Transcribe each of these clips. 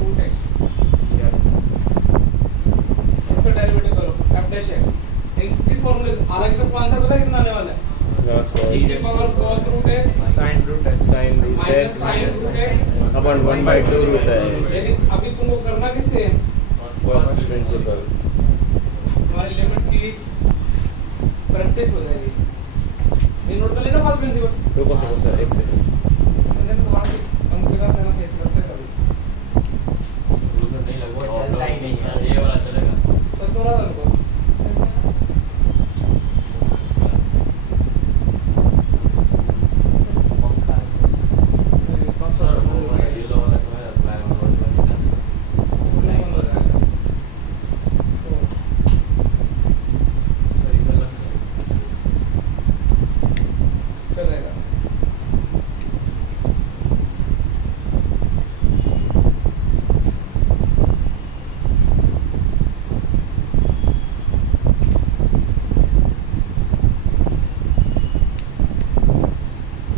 Root x, इसका derivative करो f dash x। इस फॉर्मूले से हालांकि सबको आंसर पता है कितना आने वाला है, e की power cos root x sin root x minus sin root x upon 1/2 root है। लेकिन अभी तुमको करना किससे है, फर्स्ट प्रिंसिपल हमारी लिमिट की प्रैक्टिस हो जाएगी। ये नोट कर लेना फर्स्ट प्रिंसिपल। रुको रुको सर एक सेकंड। अंदर तुम्हारा हम फिगर करना सही करते हैं कभी तो नहीं लगवा चलता ही नहीं है, ये वाला चलेगा तो थोड़ा सा रुको। पंखा कौन सा ये लो वाला तो है अप्लाई और नहीं हो रहा है तो इधर लग चलेगा।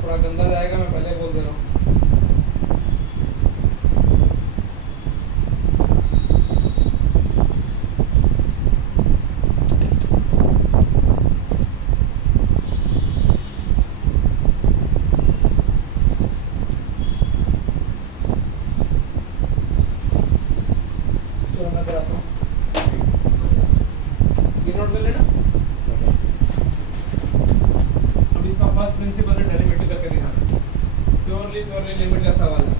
थोड़ा गंदा जाएगा, मैं पहले बोल दे रहा हूँ। चलो मैं कराता हूँ, ये नोट कर लेना। अभी इसका फर्स्ट प्रिंसिपल से डेरिवेटिव करके दिखाना, प्योरली लिमिट का सवाल है।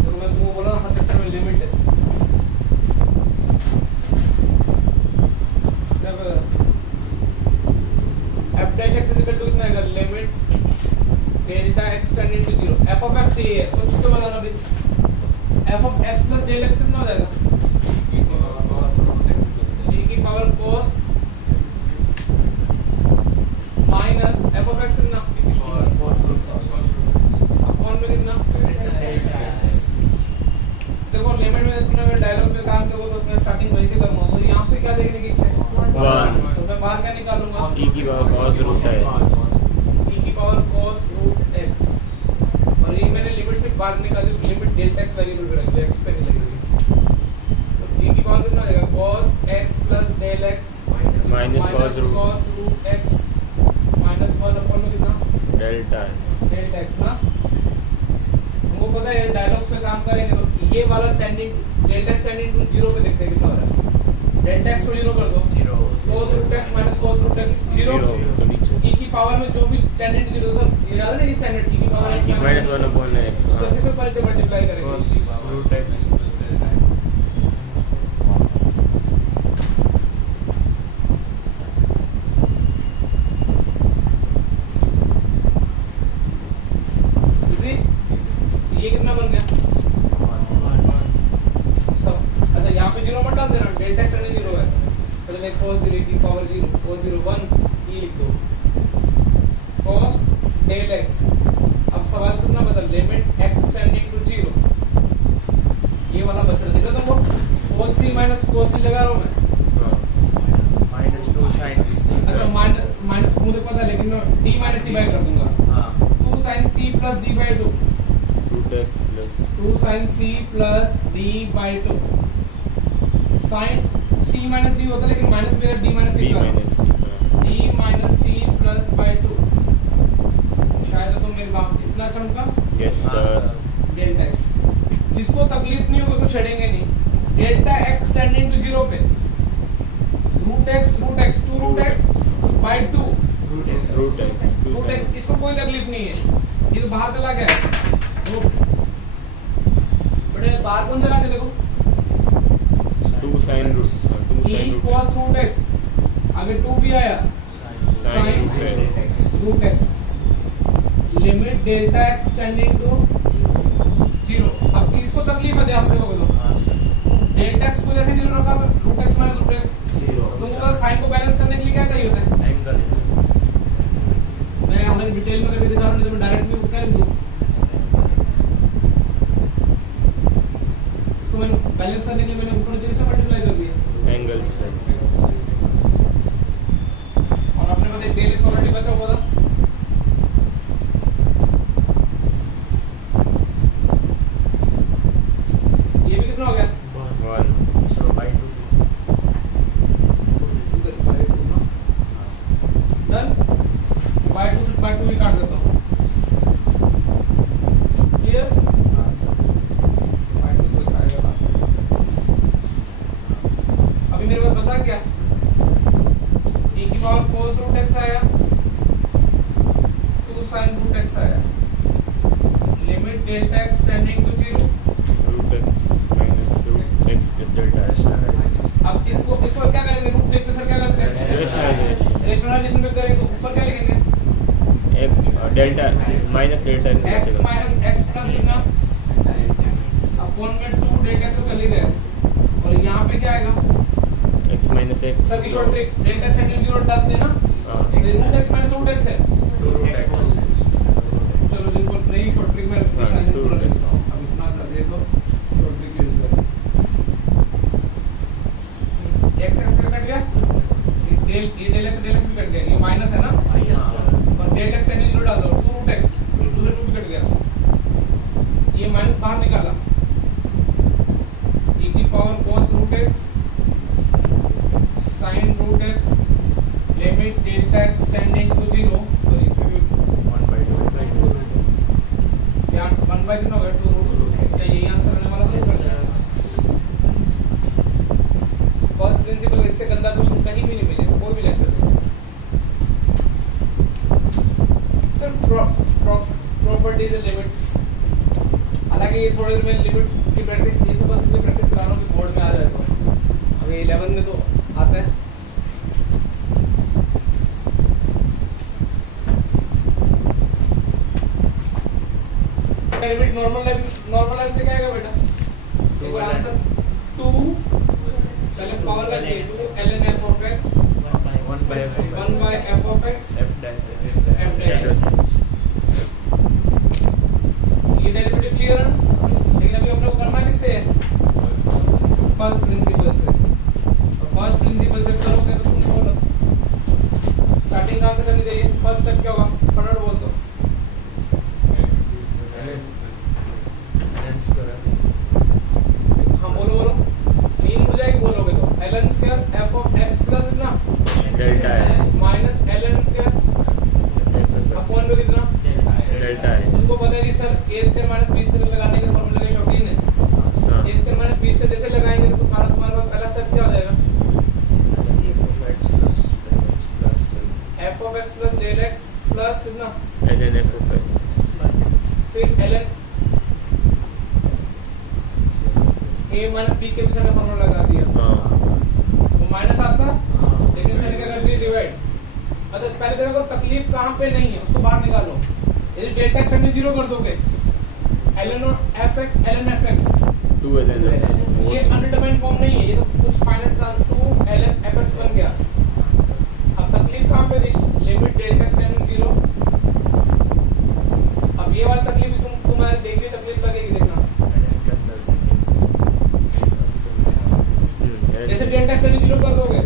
तो मैं तुमको बोला हर चैप्टर में लिमिट है। f dash x equal to कितना है, limit delta x tending to 0 f of x ये है। सोच के बताना अभी f of x plus del x कितना हो जाएगा, e की power cos minus f of x कितना अपॉन में कितना। देखो लिमिट में तुमने डायलॉग में काम करो तो मैं स्टार्टिंग वहीं से करूंगा। मुझे यहाँ पे क्या देखने की इच्छा है, 1 तो मैं बाहर क्या निकालूंगा, e की पावर cos रूट है e की पावर cos रूट x। और ये मैंने लिमिट से बाहर निकाली, लिमिट डेल्टा x वेरिएबल पे रखी, x पे नहीं लगेगी। तो e की पावर कितना हो जाएगा, cos x plus del x minus cos root x minus 1 upon में कितना डेल्टा डेल्टा x ना। तुमको पता है डायलॉग्स पे काम करेंगे तो ये वाला tending delta x tending to 0 पे देखते हैं कितना हो रहा है। डेल्टा x को 0 कर दो, cos root x minus cos root x 0। तो नीचे e की पावर में जो भी टेंडेंट टू 0 सर ये याद है ना, स्टैंडर्ड e की power x minus 1 upon x तो सर किसे पर मल्टीप्लाई करेंगे, रूट x इजी। ये कितना बन गया सब। अच्छा यहाँ पे 0 मत डाल देना, डेल्टा x टेंडेंट 0 है तो लाइक cos 0 की पावर 0 cos 0 1 e लिख दो cos डेल x। अब सवाल कितना बदल, लिमिट x टेंडिंग टू 0 ये वाला बच रहा है तुमको, cos c minus cos c लगा रहा हूं मैं। -2 sin c अच्छा माइनस मुझे पता है लेकिन मैं d माइनस c बाय कर दूंगा। हां 2 sin c plus d by 2 root x plus 2 sin c plus d by 2 sin c minus d होता है लेकिन माइनस में d माइनस c b का minus c d minus c plus by 2। शायद तो मेरी बात इतना सम का यस सर डेल्टा x, जिसको तकलीफ नहीं होगी तो छेड़ेंगे नहीं। डेल्टा x टेंडिंग टू 0 पे root x 2 root x by 2 root x इसको कोई तकलीफ नहीं है, ये तो बाहर चला गया है। वो बड़े बाहर कौन चला गया देखो, 2 sin root e cos root x आगे 2 भी आया sin root x। Limit delta x tending to 0। अब इसको तकलीफ है, आप देखोगे तो डेल्टा x को जैसे 0 रखा root x minus root x 0 तुमको साइन को बैलेंस करने के लिए क्या चाहिए होता है। टाइम का मैं हालांकि डिटेल में करके दिखा रहा हूं, तो मैं डायरेक्ट भी क्या लिख दूं? इसको मैंने बैलेंस करने के लिए मैंने ऊपर नीचे कैसे मल्टीप्लाई कर दिया? एंगल से और अपने पास एक डेल एक्स ऑलरेडी बचा हुआ था। ये भी कितना हो गया? 1 So by 2. डन। बाय 2 से बाय 2 ही काट देता हूँ। क्लियर? बाय 2 तो आएगा लास्ट में। अभी मेरे पास बचा क्या? e की पावर cos रूट x आया, 2 sin रूट x आया, limit delta x tending to 0। Root X minus root X plus delta S अब इसको क्या करेंगे? रूट देखते सर क्या करते हैं? रेशनलाइजेशन रेशनलाइजेशन पे करेंगे तो ऊपर क्या लिखेंगे? एक delta minus delta x x बचेगा माइनस x प्लस लिखना अपॉन में 2 डेल्टा x को कर लीजिए और यहाँ पे क्या आएगा? एक्स माइनस एक्स सर की short trick delta x and 0 डाल देना। Root x minus root x है। चलो जिनको नहीं शॉर्ट ट्रिक में रेशनलाइजेशन पूरा ले लेता हूँ। अब इतना कर दे दो शॉर्ट ट्रिक यूज करें। x x का कट गया, डेल x भी कट गया, ये माइनस है ना, और डेल x टेन 0 डाल दो, 2 रूट x, 2 से 2 भी कट गया, ये माइनस बाहर निकाला, e की power cos root x sin root x limit delta x tending to 0। तो इसमें भी 1/2 यहाँ 1/2 कितना हो गया? 2 रूट। क्या यही आंसर आने वाला था? फर्स्ट प्रिंसिपल इससे गंदा क्वेश्चन कहीं भी नहीं मिलेगा, कोई भी लेक्चर में। सर प्रॉपर्टी द लिमिट, हालांकि ये थोड़ी देर में लिमिट की प्रैक्टिस, ये तो बस इसलिए प्रैक्टिस करा रहा हूँ कि बोर्ड में आ जाएगा। अभी 11 में तो आता है। लिमिट नॉर्मल लाइफ से क्या आएगा बेटा? एक आंसर 2 पहले पावर का 2 ln f of x 1 by f of x f dash। ये डेरिवेटिव क्लियर है, लेकिन अभी हम लोग करना किससे है? फर्स्ट प्रिंसिपल से। और फर्स्ट प्रिंसिपल से करोगे तो तुम बोलो स्टार्टिंग कहां से करनी चाहिए? फर्स्ट स्टेप क्या होगा? फटाफट बोल दो। हाँ बोलो बोलो, मीन हो जाएगी बोलोगे तो ln square f of x plus कितना? Delta S minus ln square upon में कितना? डेल्टा एस तुमको पता है कि sir a square minus b square लगाने के फॉर्मूले के शौकीन है। हाँ a square minus b square जैसे लगाएंगे तो तुम्हारे पास पहला स्टेप क्या हो जाएगा? f of x plus del x plus कितना? ln f of x फिर ln a माइनस b के भी सर ने फॉर्मूला लगा दिया। हाँ वो माइनस आपका, लेकिन सर ने क्या कर दिया? डिवाइड। मतलब पहले देखो तकलीफ कहाँ पे नहीं है उसको बाहर निकालो। यदि डेल्टा x हमने 0 कर दोगे ln fx ln fx 2 ln f ये अनडिटरमाइंड फॉर्म नहीं है, ये तो कुछ फाइनाइट सा 2 ln fx बन गया। अब तकलीफ कहाँ पे थी? Limit delta x tending 0। अब ये वाली तकलीफ तुम्हारे देखिए तकलीफ लगेगी, देखना जैसे डेल्टा x टेंडिंग 0 कर दोगे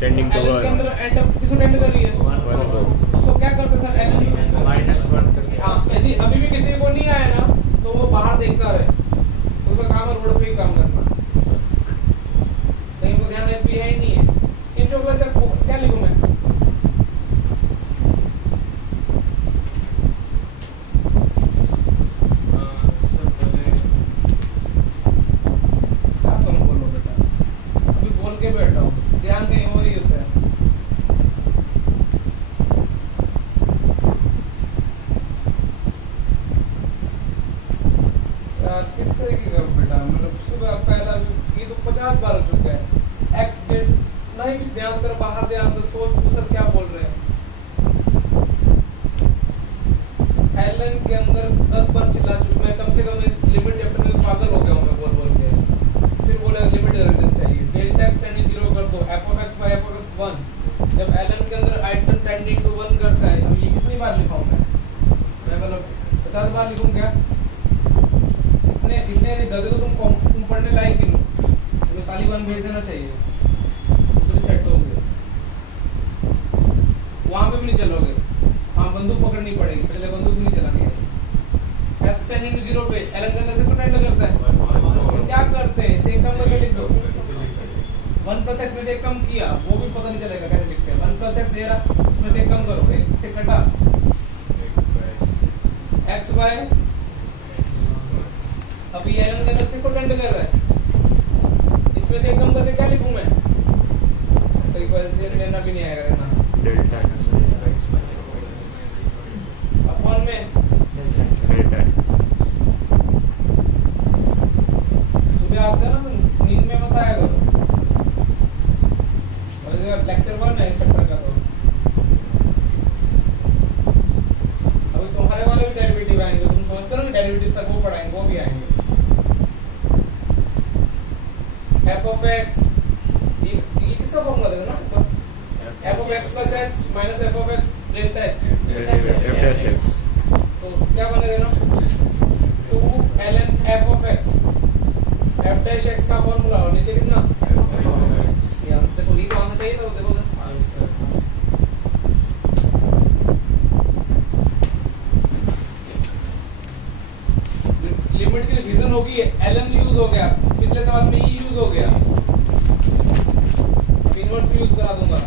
टेंडिंग टू ln के अंदर एंटर किसको टेंड कर रही है? 1 को उसको क्या करते सर? ln -1 करके। हाँ, यदि अभी भी किसी को नहीं आया ना तो वो बाहर देखता रहे, उसका काम है रोड पे ही काम करना, कहीं को ध्यान है भी है ही नहीं है। इन चीजों पर सर क्या लिखूं मैं? क्या करूं बोलो बेटा, अभी बोल के बैठा हूँ, ध्यान कहीं और ही होता है। किस तरीके का बेटा, मतलब सुबह पहला ये तो 50 बार हो चुका है। एक्स डेट नहीं भी ध्यान कर, बाहर ध्यान कर, सोच तू सर क्या बोल रहे हैं। एलन के अंदर 10 बार चिल्ला चुका मैं, कम से कम लिमिट चैप्टर में पागल हो गया हूँ मैं बोल बोल के। फिर बोले लिमिट चाहिए, डेल्टा x टेंडिंग 0 कर दो, f of x by f of x 1। जब एलन के अंदर आइटम टेंडिंग टू 1 करता है, अब ये कितनी बार लिखा हूँ मैं मतलब 50 बार लिखूं क्या? इतने इतने गधे तो तुम पढ़ने लायक ही नहीं, तुम्हें खाली 1 भेज देना चाहिए, तो सेट हो गए। वहां पे भी नहीं चलोगे, हाँ बंदूक पकड़नी पड़ेगी, पहले बंदूक भी नहीं चलानी है। एक्स टेंडिंग टू 0 पे एलन का किसको टेंड करता है? क्या करते हैं, इसे कम करके लिख दो। 1 + x में से कम किया, वो भी पता नहीं चलेगा कैसे लिखते हैं। 1 + x ये रहा, इसमें से कम करो, एक से कटा x बाय, अभी एलन का किसको टेंड कर रहा है? इसमें से कम करके क्या लिखूं मैं? तो इक्वल से लेना भी नहीं आएगा ना, डेल्टा अपॉन में डेल्टा सुबह आते हैं ना, तुम नींद में मत आया करो, और लेक्चर 1 है चैप्टर का, तो अभी तुम्हारे वाले भी डेरिवेटिव आएंगे, तुम सोचते हो ना डेरिवेटिव सब वो पढ़ाएंगे, वो भी आएंगे। f of x, ये किसका फॉर्मूला देगा ना, f of x plus h minus f of x delta h, तो क्या बनेगा ना 2 ln f of x, f dash x का फॉर्मूला, और नीचे कितना ये हम देखो, ये तो आना चाहिए था, देखो लिमिट की रिवीजन होगी, ln यूज हो गया, पिछले सवाल में e यूज हो गया, अब इनवर्स भी यूज करा दूंगा।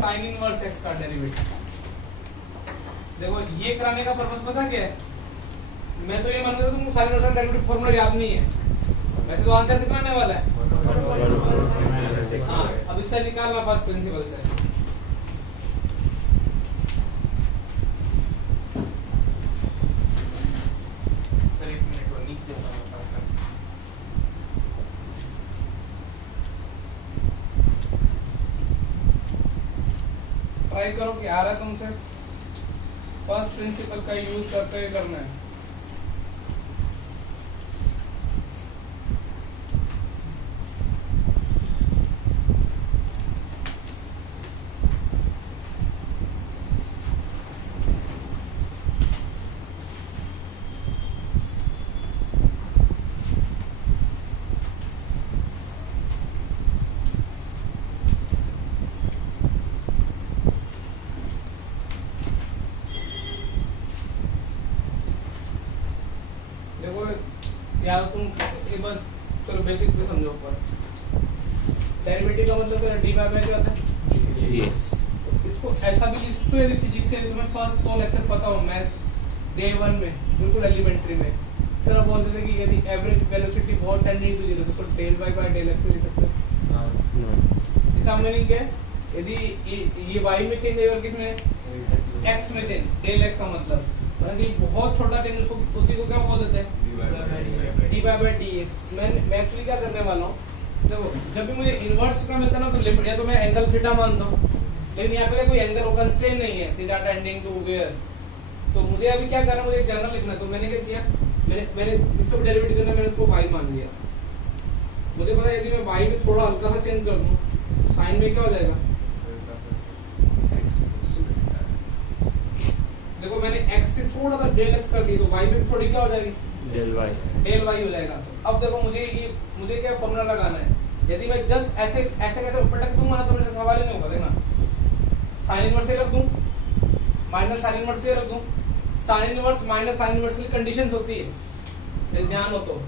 साइन इनवर्स x का डेरिवेटिव, देखो ये कराने का पर्पस पता क्या है? मैं तो ये मान रहा हूं तुमको साइन इनवर्स का डेरिवेटिव फॉर्मूला याद नहीं है, वैसे तो आंसर दिखाने वाला है। हाँ, अब इससे निकालना फर्स्ट प्रिंसिपल से। सर एक मिनट वो नीचे ट्राई करो कि आ रहा है तुमसे, फर्स्ट प्रिंसिपल का यूज करते हुए करना है। या तुम एक बार चलो बेसिक पे समझो ऊपर, डेरिवेटिव का मतलब क्या है? डी बाय क्या होता है? ये इसको ऐसा भी लिख सकते हो, यदि फिजिक्स से तुम्हें फर्स्ट 2 लेक्चर पता हो, मैथ्स डे 1 में बिल्कुल एलिमेंट्री में सिर्फ बोलते थे कि यदि एवरेज वेलोसिटी बहुत टेंडिंग टू 0 तो उसको del Y by del X लिख सकते हो। इसका मीनिंग क्या है? यदि ये y में चेंज है और किसमें x में चेंज, डेल x का मतलब मतलब कि बहुत छोटा चेंज, उसको उसी को क्या बोल देते हैं? D by by D X. मैं एक्चुअली क्या करने वाला हूँ, देखो जब भी मुझे इनवर्स का मिलता है ना तो लिमिट या तो मैं एंगल थीटा मानता हूँ, लेकिन यहाँ पे कोई एंगल कंस्ट्रेंट नहीं है, थीटा टेंडिंग टू वेयर, तो मुझे अभी क्या करना है, मुझे एक जनरल लिखना है। तो मैंने क्या किया, मैंने इसको डेरिवेटिव करना, मैंने उसको y मान लिया। मुझे पता है यदि मैं y में थोड़ा हल्का सा चेंज कर दूं, साइन में क्या हो जाएगा? देखो मैंने x से थोड़ा सा डेल x कर दिया, तो y में थोड़ी क्या हो जाएगी? डेल y हो जाएगा। अब देखो मुझे क्या फॉर्मूला लगाना है। यदि मैं जस्ट ऐसे कैसे पटक दूंगा ना तो मेरे सवाल ही नहीं होगा। देखना, साइन इनवर्स से रख दूं, माइनस साइन इनवर्स से रख दूं, sine inverse minus sine inverse की कंडीशंस होती है, ध्यान हो तो।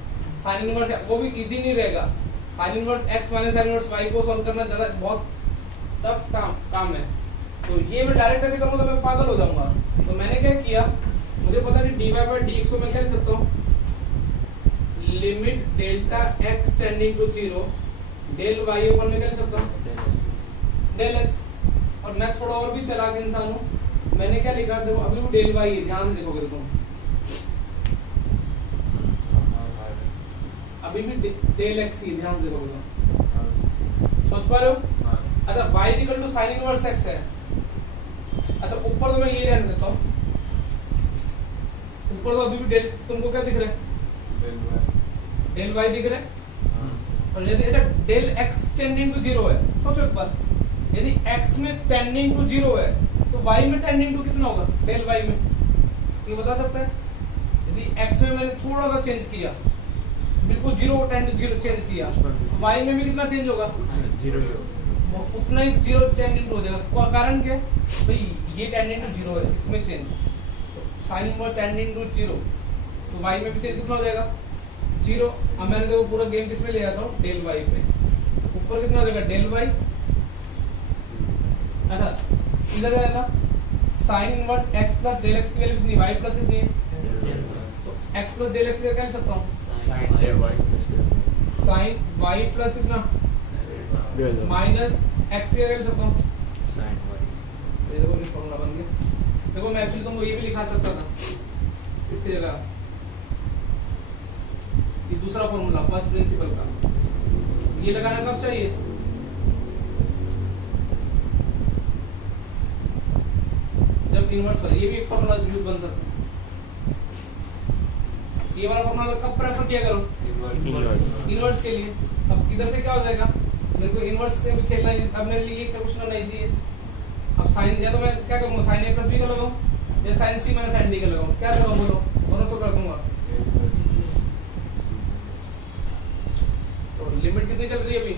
साइन इनवर्स वो भी इजी नहीं रहेगा। Sign inverse x minus sine inverse y को सॉल्व करना ज्यादा बहुत टफ काम है। तो ये मैं डायरेक्ट ऐसे करूंगा तो मैं पागल हो जाऊंगा। तो मैंने क्या किया, मुझे पता नहीं dy बाय dx को मैं क्या लिख सकता हूँ, limit delta x tending to 0 del y ऊपर में क्या लिख सकता हूँ, डेल x। और मैं थोड़ा और भी चालाक इंसान हूँ, मैंने क्या लिखा, देखो अभी वो डेल y है, ध्यान से देखोगे तुम, अभी भी डेल x ही, ध्यान से देखोगे तुम, सोच पा रहे हो? अच्छा y equal to sine inverse x है। अच्छा ऊपर तो मैं ये रहने देता हूँ, ऊपर तो अभी भी डेल, तुमको क्या दिख रहा है? डेल वाई दिख रहा है। और यदि अच्छा डेल एक्स टेंडिंग टू 0 है, सोचो एक बार, यदि x में टेंडिंग टू 0 है तो y में टेंडिंग टू कितना होगा डेल y में, ये बता सकता है? यदि x में मैंने थोड़ा सा चेंज किया, बिल्कुल 0 टेंड टू 0 चेंज किया, y में भी कितना चेंज होगा? 0 वो उतना ही 0 टेंडिंग टू हो जाएगा। उसका कारण क्या? भाई ये टेंडिंग टू 0 है, इसमें चेंज, तो साइन इनवर्स टेंडिंग टू 0, तो y में भी चेंज कितना हो जाएगा? 0। अब मैंने देखो पूरा गेम किस में ले जाता हूँ, डेल y पे, ऊपर कितना हो जाएगा? डेल y, अच्छा इधर है ना sine inverse x plus del x की वैल्यू कितनी? y प्लस कितनी है? तो x प्लस डेल x क्या लिख सकता हूँ? साइन y प्लस कितना? माइनस x क्या लिख सकता हूँ? ये देखो ये फॉर्मूला बन गया। देखो मैं एक्चुअली तुमको ये भी लिखा सकता था इसकी जगह, ये दूसरा फॉर्मूला फर्स्ट प्रिंसिपल का, ये लगाना कब चाहिए? जब इनवर्स वाला, ये भी एक फॉर्मूला यूज बन सकता है। ये वाला फॉर्मूला कब प्रेफर किया करो? इनवर्स के लिए। अब इधर से क्या हो जाएगा? मेरे को इनवर्स से भी खेलना है, अब मेरे लिए ये क्वेश्चन करना इजी है। अब साइन, या तो मैं क्या करूंगा, साइन a प्लस b का लगाऊं या sine c minus sine d का लगाऊं? क्या लगाऊं बोलो? दोनों से कर दूंगा। तो लिमिट कितनी चल रही है अभी?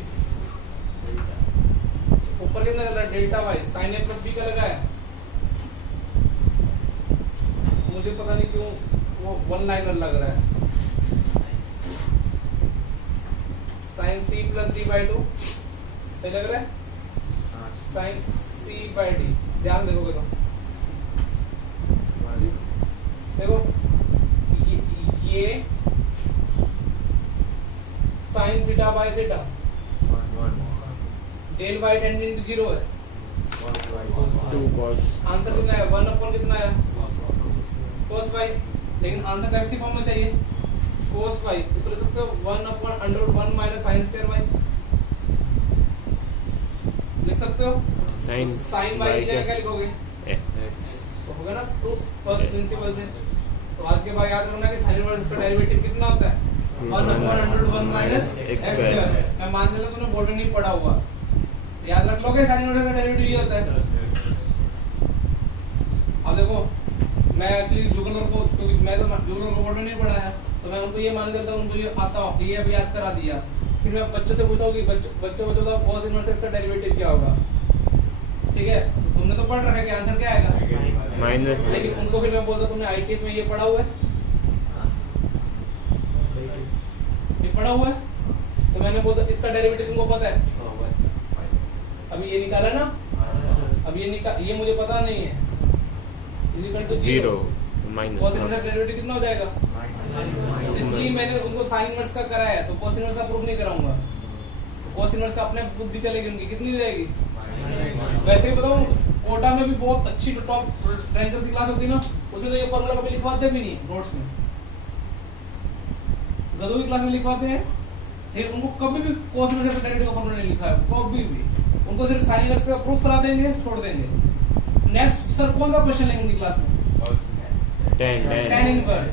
ऊपर कितना चल रहा है? Delta Y, sine a plus b का लगा है। मुझे पता नहीं क्यों वो वन लाइनर लग रहा है। Sine c plus d by 2 सही लग रहा है? साइन c बाई d, ध्यान देखोगे तो देखो ये sine theta by theta, del Y tending to 0 है। 2 cos आंसर कितना है? 1 अपॉन कितना है? cos y, लेकिन आंसर का इसकी फॉर्म में चाहिए cos y, इसको लिख सकते हो 1 upon under 1 minus sine square y, लिख सकते हो। sin साइन y की जगह क्या लिखोगे? तो होगा ना प्रूफ फर्स्ट प्रिंसिपल से। तो आज के बाद याद रखना कि साइन इनवर्स का डेरिवेटिव कितना होता है? 1 upon under 1 minus x square. मैं मान लेता तूने बोर्ड में नहीं पढ़ा हुआ, याद रख लोगे साइन इनवर्स का डेरिवेटिव ये होता है। अब देखो मैं एक्चुअली जुगलर को, क्योंकि मैं तो जुगलर को बोर्ड में नहीं पढ़ा है, तो मैं उनको ये मान लेता हूं, उनको ये आता हो, ये अब याद करा दिया। फिर मैं बच्चों से पूछा कि बच्चों को तो cos इनवर्स का डेरिवेटिव क्या होगा? ठीक है, तुमने तो पढ़ रखा है कि आंसर क्या आएगा? माइनस। लेकिन उनको फिर मैं बोलता तुमने आईटीएफ में ये पढ़ा हुआ है, ये पढ़ा हुआ है, तो मैंने बोलता इसका डेरिवेटिव तुमको पता है? अभी ये निकाला ना, अब ये मुझे पता नहीं है, equal to 0 minus cos inverse का डेरिवेटिव कितना हो जाएगा? इसलिए मैंने उनको साइन इनवर्स का कराया है, तो cos इनवर्स का प्रूफ नहीं कराऊंगा। cos इनवर्स का अपने बुद्धि चलेगी उनकी, कितनी जाएगी? वैसे ही बताऊं, कोटा में भी बहुत अच्छी टॉप रैंकर्स की क्लास होती है ना, उसमें तो ये फॉर्मूला कभी लिखवाते भी नहीं नोट्स में, गधों की क्लास में लिखवाते हैं, लेकिन उनको कभी भी cos इनवर्स का डेरिवेटिव का फॉर्मूला नहीं लिखा है, कभी भी। उनको सिर्फ साइन इनवर्स का प्रूफ करा देंगे, छोड़ देंगे। नेक्स्ट सर कौन सा क्वेश्चन लेंगे उनकी क्लास में? tan inverse.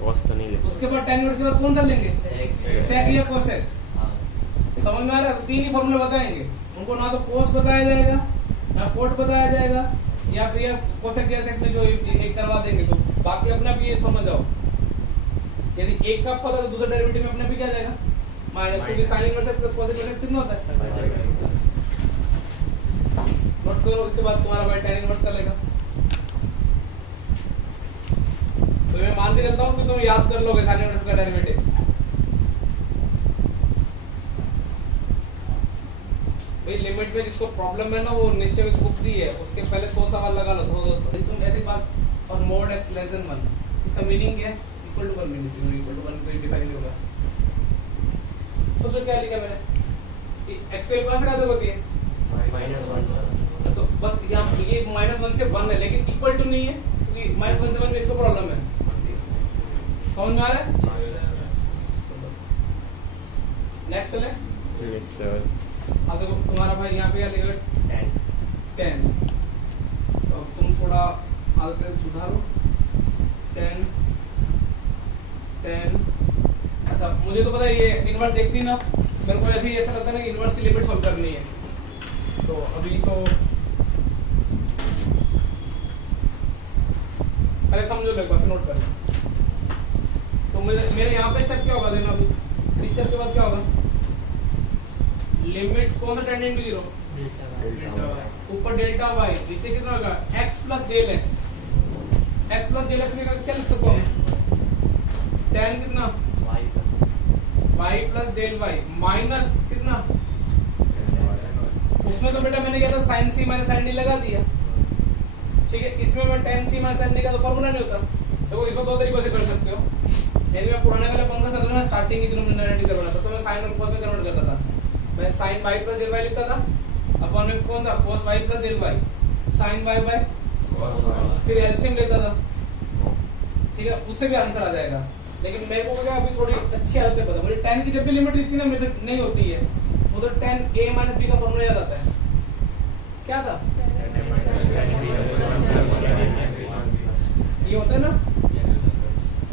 cos तो नहीं लेते। उसके बाद tan इनवर्स के बाद कौन सा लेंगे? sec या cosec। समझ में आ रहा है? तो 3 ही फॉर्मूले बताएंगे उनको, ना तो cos बताया जाएगा, ना cot बताया जाएगा, या फिर cosec या sec में जो एक करवा देंगे। तो बाकी अपना भी ये समझ जाओ, यदि एक का पता तो दूसरा डेरिवेटिव में अपने भी क्या जाएगा? माइनस, क्योंकि sin inverse plus cosec inverse कितना होता है? नोट करो, इसके बाद तुम्हारा भाई tan इनवर्स का लेगा। तो मैं मान के चलता हूँ कि तुम याद कर लोगे sin इनवर्स का डेरिवेटिव। भाई लिमिट में जिसको प्रॉब्लम है ना, वो निश्चय की बुक दी है, उसके पहले 100 सवाल लगा लो, 200। तुम ऐसी बात, और mod x less than 1, इसका मीनिंग क्या है? Equal to 1 meaning equal to 1 कोई डिफाइन नहीं होगा। सोचो क्या लिखा मैंने, कि x की वैल्यू कहां से ज्यादा होती है? -1। तो बस यहाँ ये -1 से 1 है, लेकिन इक्वल टू नहीं है, क्योंकि -1 से 1 में इसको प्रॉब्लम है। समझ में आ रहा है? नेक्स्ट चले। Yes sir. अब देखो तुम्हारा भाई यहाँ पे क्या लिखा है? 10। तो अब तुम थोड़ा आगे सुधारो। 10 10, अच्छा मुझे तो पता है ये इनवर्स देखती ना, मेरे को अभी ऐसा लगता है ना कि इनवर्स की लिमिट सॉल्व करनी है। तो अभी तो पहले समझो लो एक बार, फिर नोट कर लो। तो मेरे यहाँ पे स्टेप क्या होगा देखना, अभी इस स्टेप के बाद क्या होगा, लिमिट कौन सा टेंडिंग टू 0, ऊपर डेल्टा वाई, नीचे कितना होगा x plus del X. x plus del X क्या लिख सकता हूँ, tan कितना y plus del Y minus कितना, उसमें तो बेटा मैंने क्या था sin c माइनस sin d लगा दिया, ठीक है। इसमें मैं tan c माइनस sin d का तो फॉर्मूला नहीं होता। देखो इसको दो तरीकों से कर सकते हो, यदि मैं पुराने वाले फॉर्म का समझना, स्टार्टिंग की डिनोमिनेटर बनाता तो मैं sin और cos में कन्वर्ट करता था। मैं sin y plus del y लिखता था, अपॉन में कौन सा cos y plus del y, sin y by फिर एलसीएम लेता था, ठीक है, उससे भी आंसर आ जाएगा। लेकिन मेरे को क्या अभी थोड़ी अच्छी आदत पता, मुझे tan की जब भी लिमिट दिखती है ना मेरे से नहीं होती है, वो तो tan a माइनस b का फॉर्मूला याद आता है, क्या था ये होता है ना।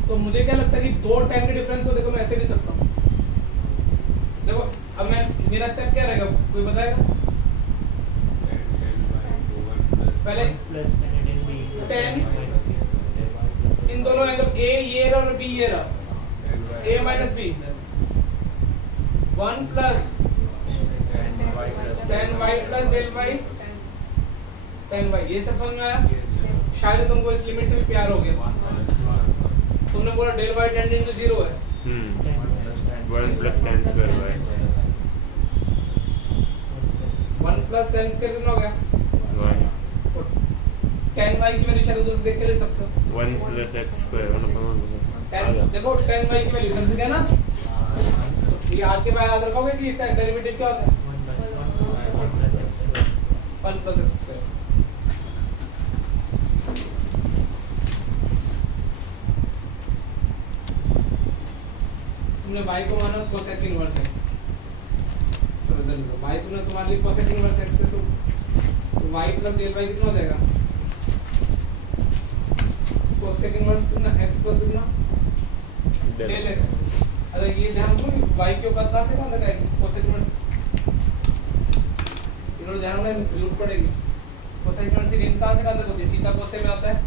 तो मुझे क्या लगता है कि दो tan के डिफरेंस को देखो मैं ऐसे लिख सकता हूँ। देखो अब मैं मेरा स्टेप क्या रहेगा, कोई बताएगा, पहले tan इन दोनों एंगल a ये रहा और b ये रहा, a minus b 1 plus tan y plus del y tan y, ये सब समझ में आया। शायद तुमको इस लिमिट से भी प्यार हो गया। तुमने बोला डेल y टेंडिंग टू 0 है, 1 plus tan square y 1 plus tan square कितना हो गया 1 tan y की वैल्यू शायद उधर से देख के ले सकते हो, 1 plus x square 1 upon 1 tan देखो tan y की वैल्यू समझ गया ना। ये आज के बाद याद रखोगे कि इसका डेरिवेटिव क्या होता है 1 प्लस x स्क्वायर। तुमने y को माना cosec इनवर्स x, चलो इधर लिखो y तुमने तुम्हारे लिए cosec इनवर्स x है, तो y प्लस डेल y कितना हो जाएगा cosec इनवर्स कितना x प्लस कितना डेल x। अगर ये ध्यान रखो कि y की औकात कहां से कहां तक आएगी, cosec इनवर्स इन्होंने ध्यान रखना जरूरत पड़ेगी। cosec इनवर्स की रेंज कहां से कहां तक होती है, सीधा cosec में आता है,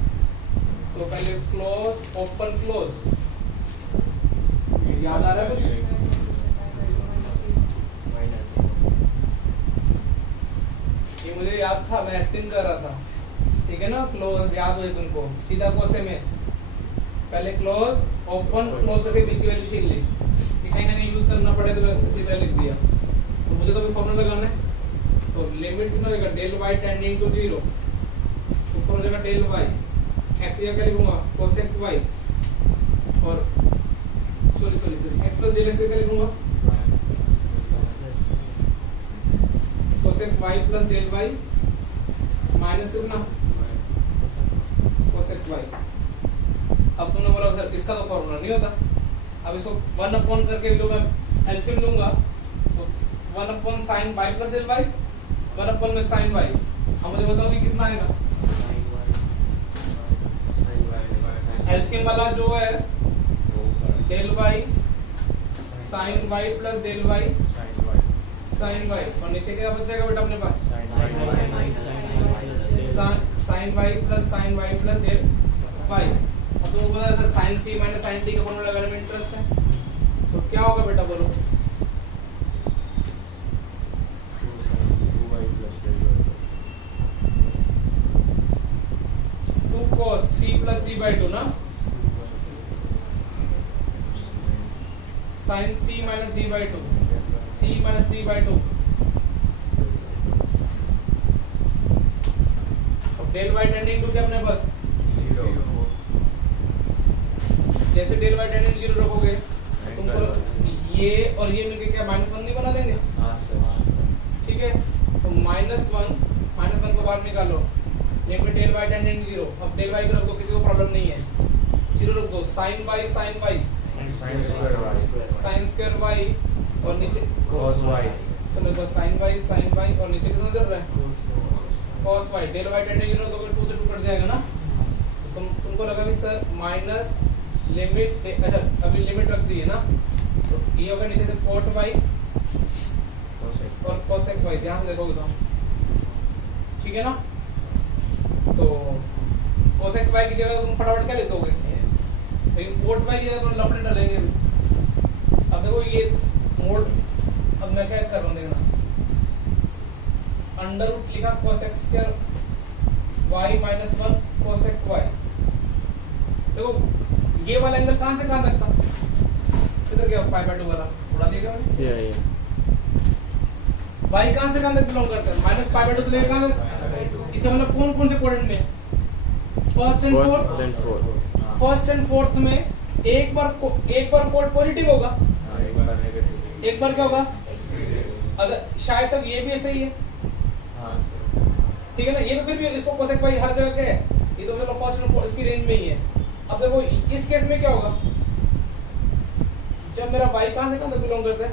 तो पहले क्लोज ओपन क्लोज, याद आ रहा है कुछ, ये मुझे याद था, मैं एक्टिंग कर रहा था, ठीक है ना। क्लोज याद हो तुमको, सीधा कोसे में पहले क्लोज ओपन क्लोज करके बीच की वैल्यू सीख ली, कहीं ना कहीं यूज करना पड़े तो मैं सीधा लिख दिया। तो मुझे तो अभी फॉर्मूला लगाना है, तो लिमिट कितना हो जाएगा डेल y टेंडिंग टू 0, ऊपर हो जाएगा डेल y, x या क्या लिखूंगा cosec y, और sorry x plus del x क्या लिखूंगा cosec y plus del y minus कितना cosec y। अब तुमने बोला सर इसका तो फॉर्मूला नहीं होता, अब इसको 1 अपॉन करके लो, मैं एलसीएम लूंगा तो 1 upon sin y plus del y, 1 upon में sin y। अब मुझे बताओ कि कितना आएगा, एलसीएम वाला जो है del y sin y plus del y sin y, और नीचे क्या बचेगा बेटा अपने पास sin y plus sin y plus del y। अब तुमको पता है सर sin c माइनस sin d का फॉर्मूला लगाने में इंटरेस्ट है, तो क्या होगा बेटा बोलो 2 cos c plus d by 2 ना, sin c minus d by 2, c minus d by 2। अब डेल y टेंडिंग टू क्या अपने पास 0, जैसे डेल y टेंडिंग टू 0 रखोगे तुमको ये और ये मिलके क्या -1 नहीं बना देंगे, हां सर, ठीक है। तो -1 को बाहर निकालो, limit del y tending to 0। अब डेल y को रख दो, किसी को प्रॉब्लम नहीं है, 0 रख दो, sin y sin square y और नीचे cos y, चलो तो sin y और नीचे कितना चल रहा है cos y। Del y tending 0 तो 2 से 2 कट जाएगा ना, तुमको लगा कि सर माइनस लिमिट, अच्छा अभी लिमिट रख दी है ना, तो ये होगा नीचे से cot y और cosec y, ध्यान से देखोगे तो ठीक है ना। तो cosec y की जगह तुम फटाफट क्या लिखोगे, लेकिन cot y की जगह तुम लफड़े डालेंगे। अब देखो ये मोड, अब मैं क्या कर रहा हूँ देखना, अंडर रूट लिखा cosec square y minus 1 cosec y। देखो ये वाला एंगल कहां से कहां तक था, इधर क्या पाई बाय 2 वाला उड़ा दिया मैंने। Yeah. y कहां से कहां तक बिलोंग करता है, माइनस पाई बाय 2 से लेकर कहां तक। इसका मतलब कौन कौन से क्वाड्रेंट में, first and fourth. First and fourth में एक बार कोड पॉजिटिव होगा, एक बार क्या होगा, अगर शायद तक ये भी ऐसे ही है, ठीक है ना। ये तो फिर भी इसको cosec y हर जगह क्या है, ये तो चलो फर्स्ट एंड फोर्थ इसकी रेंज में ही है। अब देखो इस केस में क्या होगा, जब मेरा y कहां से कहां तक बिलोंग करता है,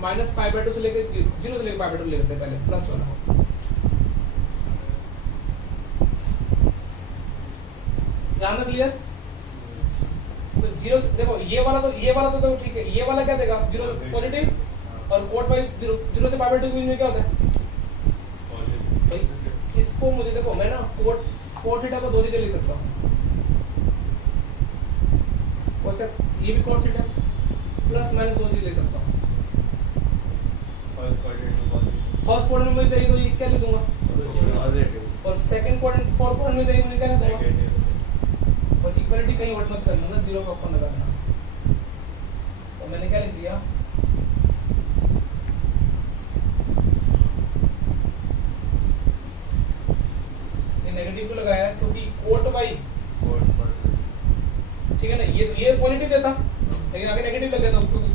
माइनस पाई बाय 2 से लेकर 0 से लेकर पाई बाय 2 लेते हैं पहले प्लस वाला। ध्यान में क्लियर। तो 0 देखो ये वाला तो देखो ठीक है, ये वाला क्या देगा 0 पॉजिटिव और कोट बाय 0 से पाई बाय 2 के बीच में क्या होता है भाई। इसको मुझे देखो मैं ना कोट थीटा को दो तरीके लिख सकता हूँ, कोसेक ये भी कोट थीटा प्लस माइनस दो तरीके लिख सकता हूँ। फर्स्ट क्वाड्रेंट में चाहिए तो ये क्या लिख दूंगा, और सेकंड क्वाड्रेंट फोर्थ क्वाड्रेंट में चाहिए मुझे क्या लिख दूंगा। और इक्वालिटी कहीं और मत करना ना, 0 का अपन लगाना। तो मैंने क्या लिख दिया, ये नेगेटिव को लगाया क्योंकि कोट y ठीक है ना, ये पॉजिटिव देता लेकिन आगे नेगेटिव लग गया था क्योंकि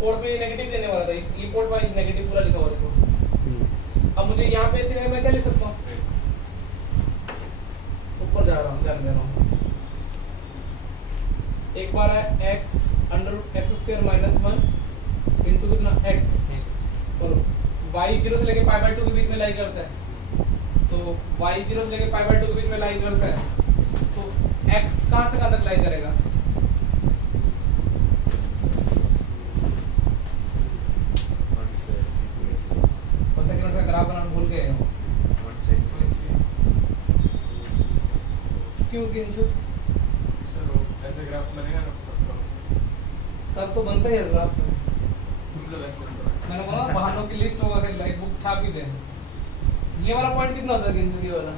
फोर्थ में ये नेगेटिव देने वाला था, ये कोट y नेगेटिव पूरा लिखा हुआ देखो। अब मुझे यहाँ पे ऐसे मैं क्या लिख सकता हूँ, ऊपर जा रहा हूँ, ध्यान दे रहा हूँ। एक बार है x under root X square minus 1 into कितना x, और y 0 से लेके पाई बाय 2 के बीच में लाई करता है, तो y 0 से लेके पाई बाय 2 के बीच में लाई करता है, तो x कहां से कहां तक लाई करेगा, और सेकंड का ग्राफ बनाना भूल गए हो क्यों किंचु, ऐसे ग्राफ बनेगा ना, तब तो बनता है ग्राफ में। मतलब ऐसे मैंने बोला बहानों की लिस्ट होगा कि लाइक बुक छाप ही दे। ये वाला पॉइंट कितना होता है किंचु, ये वाला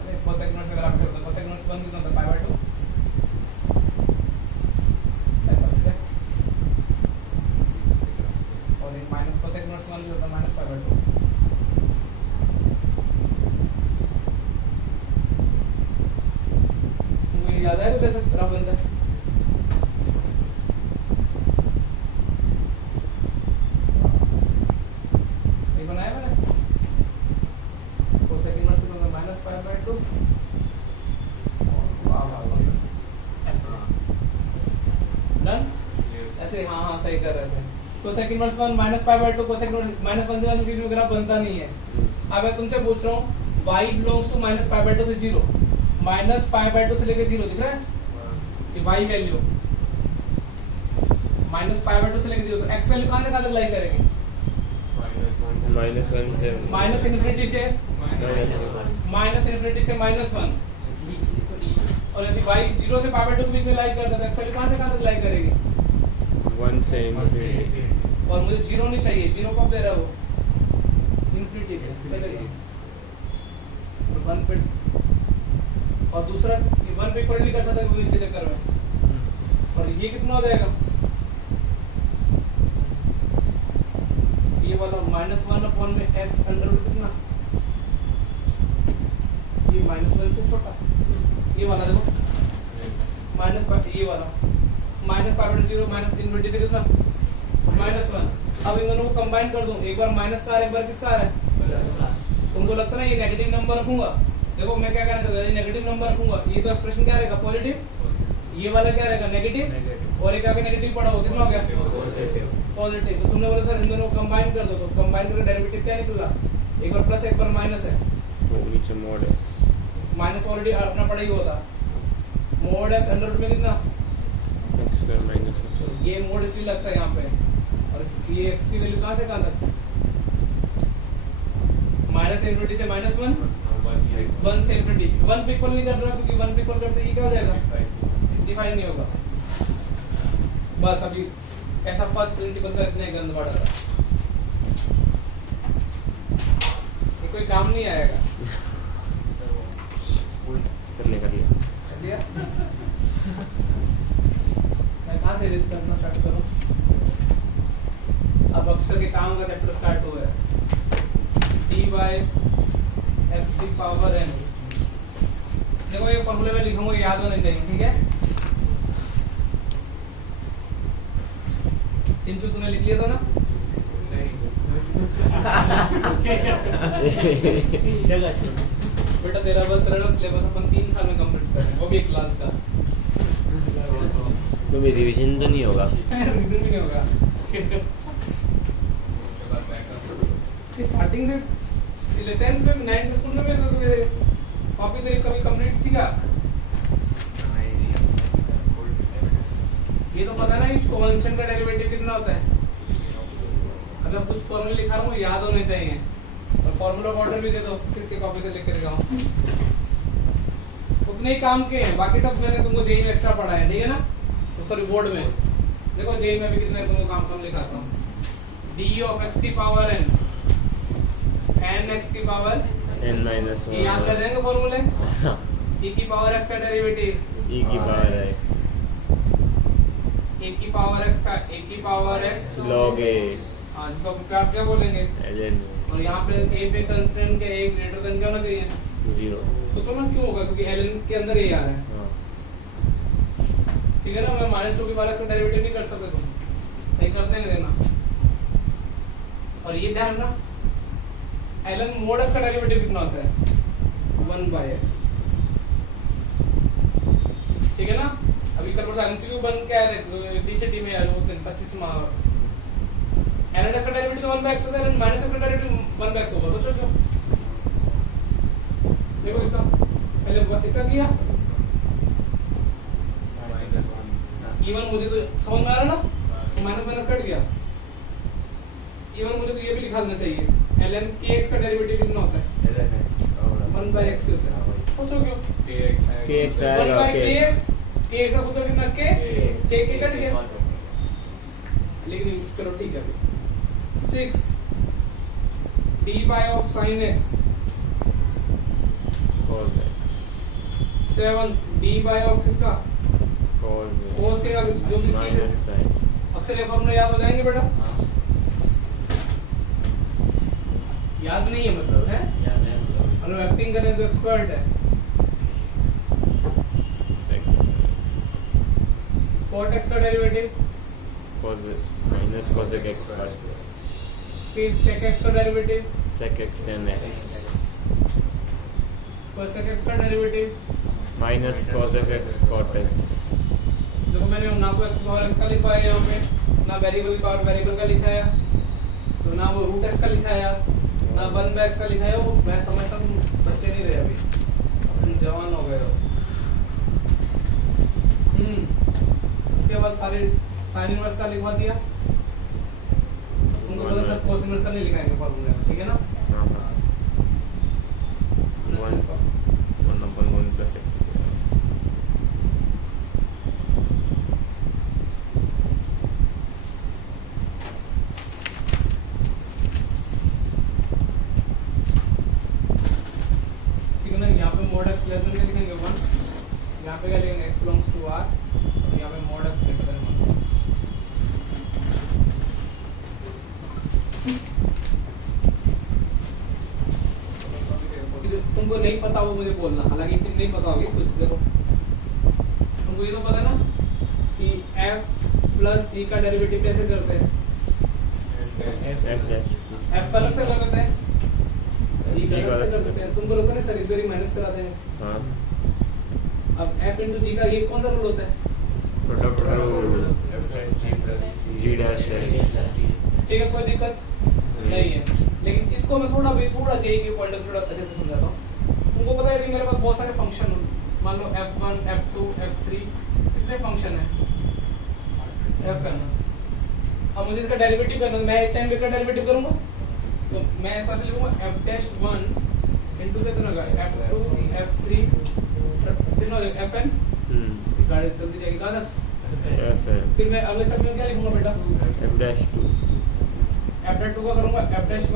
अरे कोसेक नोट्स का ग्राफ करते, कोसेक नोट्स 1 कितना होता है पाई बाय 2 ऐसा होता है, और एक माइनस कोसेक नोट्स 1 होता है माइनस पाई बाय 2। तुमको ये याद है कुछ ऐसा ग्राफ बनता है, बनाया मैंने कोसेक इनवर्स कितना होता है माइनस पाई बाय 2, ऐसे डन ऐसे, हाँ सही कर रहे थे। Cosec inverse 1 minus pi by 2 cosec inverse minus 1 से 1 ग्राफ बनता नहीं है। अब मैं तुमसे पूछ रहा हूँ y belongs to minus pi by 2 से 0, माइनस पाई बाय 2 से लेके 0 दिख रहा है कि y value minus pi by 2 से लेके 0, तो x वैल्यू कहां से कहां तक लाई करेंगे, -1 से माइनस इन्फिनिटी से माइनस 1, और यदि y 0 से पाई बाय 2 के बीच में लाई करता है तो x वैल्यू कहां से कहां तक लाई करेगी, 1 से इंफिनिटी। और मुझे 0 नहीं चाहिए, 0 कब दे रहा है वो इन्फिनिटी पे चलेगा, और 1 पे, और दूसरा ये 1 पे इक्वल नहीं कर सकता क्योंकि इसके चक्कर में, और ये कितना हो जाएगा, ये वाला -1 में x अंडर रूट कितना, ये -1 से छोटा, ये वाला देखो ये वाला minus pi bye 0 minus infinity से कितना -1। अब इन दोनों को कंबाइन कर दूं, एक बार माइनस का आ रहा है एक बार किसका आ रहा है, तुमको लगता है ना ये नेगेटिव नंबर रखूंगा, देखो मैं क्या कहना चाहता हूं, नेगेटिव नंबर रखूंगा ये तो एक्सप्रेशन क्या रहेगा पॉजिटिव, ये वाला क्या रहेगा नेगेटिव, और एक आगे नेगेटिव पड़ा हो कितना हो गया पॉजिटिव। तो तुमने बोला सर इन दोनों को कंबाइन कर दो, तो कंबाइन करके डेरिवेटिव क्या निकला, एक बार प्लस एक बार माइनस है, वो नीचे मॉड x माइनस ऑलरेडी अपना पड़ा ही होता, मोड एक्स अंडर रूट में कितना, x square minus तो ये मोड इसलिए लगता है यहाँ पे, और ये एक्स की वैल्यू कहाँ से कहाँ तक, माइनस इन्फिनिटी से माइनस वन, वन से इन्फिनिटी। वन पे इक्वल नहीं कर रहा क्योंकि वन पे इक्वल करते ही क्या हो जाएगा, डिफाइन नहीं होगा। बस अभी ऐसा फर्स्ट प्रिंसिपल का इतने गंद पड़ा था, ये कोई काम नहीं आएगा। कर लिया कर दिया? मैं कहाँ से रिस्क करना स्टार्ट करूँ? अब अक्षर के काम का चैप्टर स्टार्ट हुआ है। डी बाई एक्स की पावर एन। देखो ये फॉर्मूले में लिखूंगा, याद होने चाहिए, ठीक है? इंचू तूने लिख लिया था ना? बेटा तेरा बस रड़ो सिलेबस अपन 3 साल में कंप्लीट करेंगे, वो भी एक क्लास का। तो भी रिवीजन तो नहीं होगा। रिवीजन भी नहीं होगा। स्टार्टिंग से 10th में 9th स्कूल में मेरे कॉपी तेरी कभी कंप्लीट थी क्या? ये तो पता नहीं कांस्टेंट का डेरिवेटिव कितना होता है। अगर कुछ फॉर्मूला लिखा रहा हूँ याद होने चाहिए, और फॉर्मूला का ऑर्डर भी दे दो, किसके कॉपी से लिख के दिखाऊं। उतने ही काम के हैं, बाकी सब मैंने तुमको जेई में एक्स्ट्रा पढ़ा है, ठीक है ना? तो फिर बोर्ड में देखो जेई में भी कितने तुमको काम लिखाता हूँ। डी ऑफ एक्स की पावर एन, एन एक्स की पावर n minus 1 ये याद रह जाएंगे फॉर्मूले। e की पावर x का डेरिवेटिव e की पावर x a की पावर x का a की पावर x log a हाँ, जिसको आप क्या बोलेंगे। ln और यहाँ पे a पे कंस्टेंट के a ग्रेटर देन क्या होना चाहिए, 0। सोचो ना क्यों होगा, क्योंकि ln के अंदर a आ रहा है, हाँ ठीक है ना? मैं -2 की पावर x का डेरिवेटिव नहीं कर सकते, तुम नहीं कर देंगे देना। और ये ध्यान रखना ln mod x का डेरिवेटिव कितना होता है, 1/x, ठीक है ना? अभी कल परसों एमसीक्यू बन के आया थे डीसीटी में, यार उस दिन 25 मार्क। ln x का डेरिवेटिव तो 1/x होता है, ln -x का डेरिवेटिव 1/x होगा, सोचो क्यों? देखो इसका पहले इसका किया इवन, मुझे तो समझ में आ रहा ना, तो माइनस माइनस कट गया। इवन मुझे तो ये भी लिखा देना चाहिए, ln kx का डेरिवेटिव कितना होता है, 1/x होता है। सोचो क्यों, kx 1/kx, kx का मतलब कितना, k कट गया, लेकिन चलो ठीक है। 6 d by of sin x, cos x 7 d by of किसका, cos के जो भी चीज है। minus sin अक्सर ये फॉर्मूला याद हो जाएंगे बेटा, याद नहीं है मतलब है, मतलब एक्टिंग करें तो एक्सपर्ट है। x cot x का derivative, cos minus cosec x square फिर sec x का derivative, sec x tan x cosec x का derivative, minus cosec x cot x। देखो मैंने ना तो x पावर x का लिखा है यहाँ पे, ना वेरिएबल पावर वेरिएबल का लिखा है, तो ना वो रूट x का लिखा है, ना 1/x का लिखा है। वो मैं समझता हूँ बच्चे नहीं रहे अभी, तुम जवान हो गए हो। उसके बाद खाली साइन इनवर्स का लिखवा दिया, तुमको पता सब कोस इनवर्स का नहीं लिखाएंगे फॉर्मूले में, ठीक है ना? हाँ हाँ 1/1 plus x square। यहाँ पे mod x लेस देन लिखेंगे 1, यहाँ पे क्या लिखेंगे x belongs to r, और यहाँ पे mod x ग्रेटर देन 1। तुमको नहीं पता वो मुझे बोलना, हालांकि चीज नहीं पता होगी कुछ। देखो तुमको ये तो पता ना कि f प्लस g का डेरिवेटिव कैसे करते हैं, f का अलग से कर देते हैं, g का अलग से कर देते हैं। तुमको लगता नहीं सर इस बारी माइनस करा देंगे। हाँ अब f into g का ये कौन सा रूल होता है, product rule g dash x। ठीक है, कोई दिक्कत नहीं है। लेकिन इसको मैं थोड़ा जेई के पॉइंट से थोड़ा अच्छे से समझाता हूँ। तुमको पता है कि मेरे पास बहुत सारे फंक्शन, मान लो f1 f2 f3 कितने फंक्शन है fn। अब मुझे इसका डेरिवेटिव करना है, मैं एक टाइम का डेरिवेटिव करूंगा तो मैं ऐसा लिखूंगा f'1 इनटू कितना होगा f2 f3 कितना हो जाएगा fn। गाड़ी चलती जाएगी गलत। फिर मैं अगले सब में क्या लिखूंगा बेटा f'2 f'2 का करूंगा f'1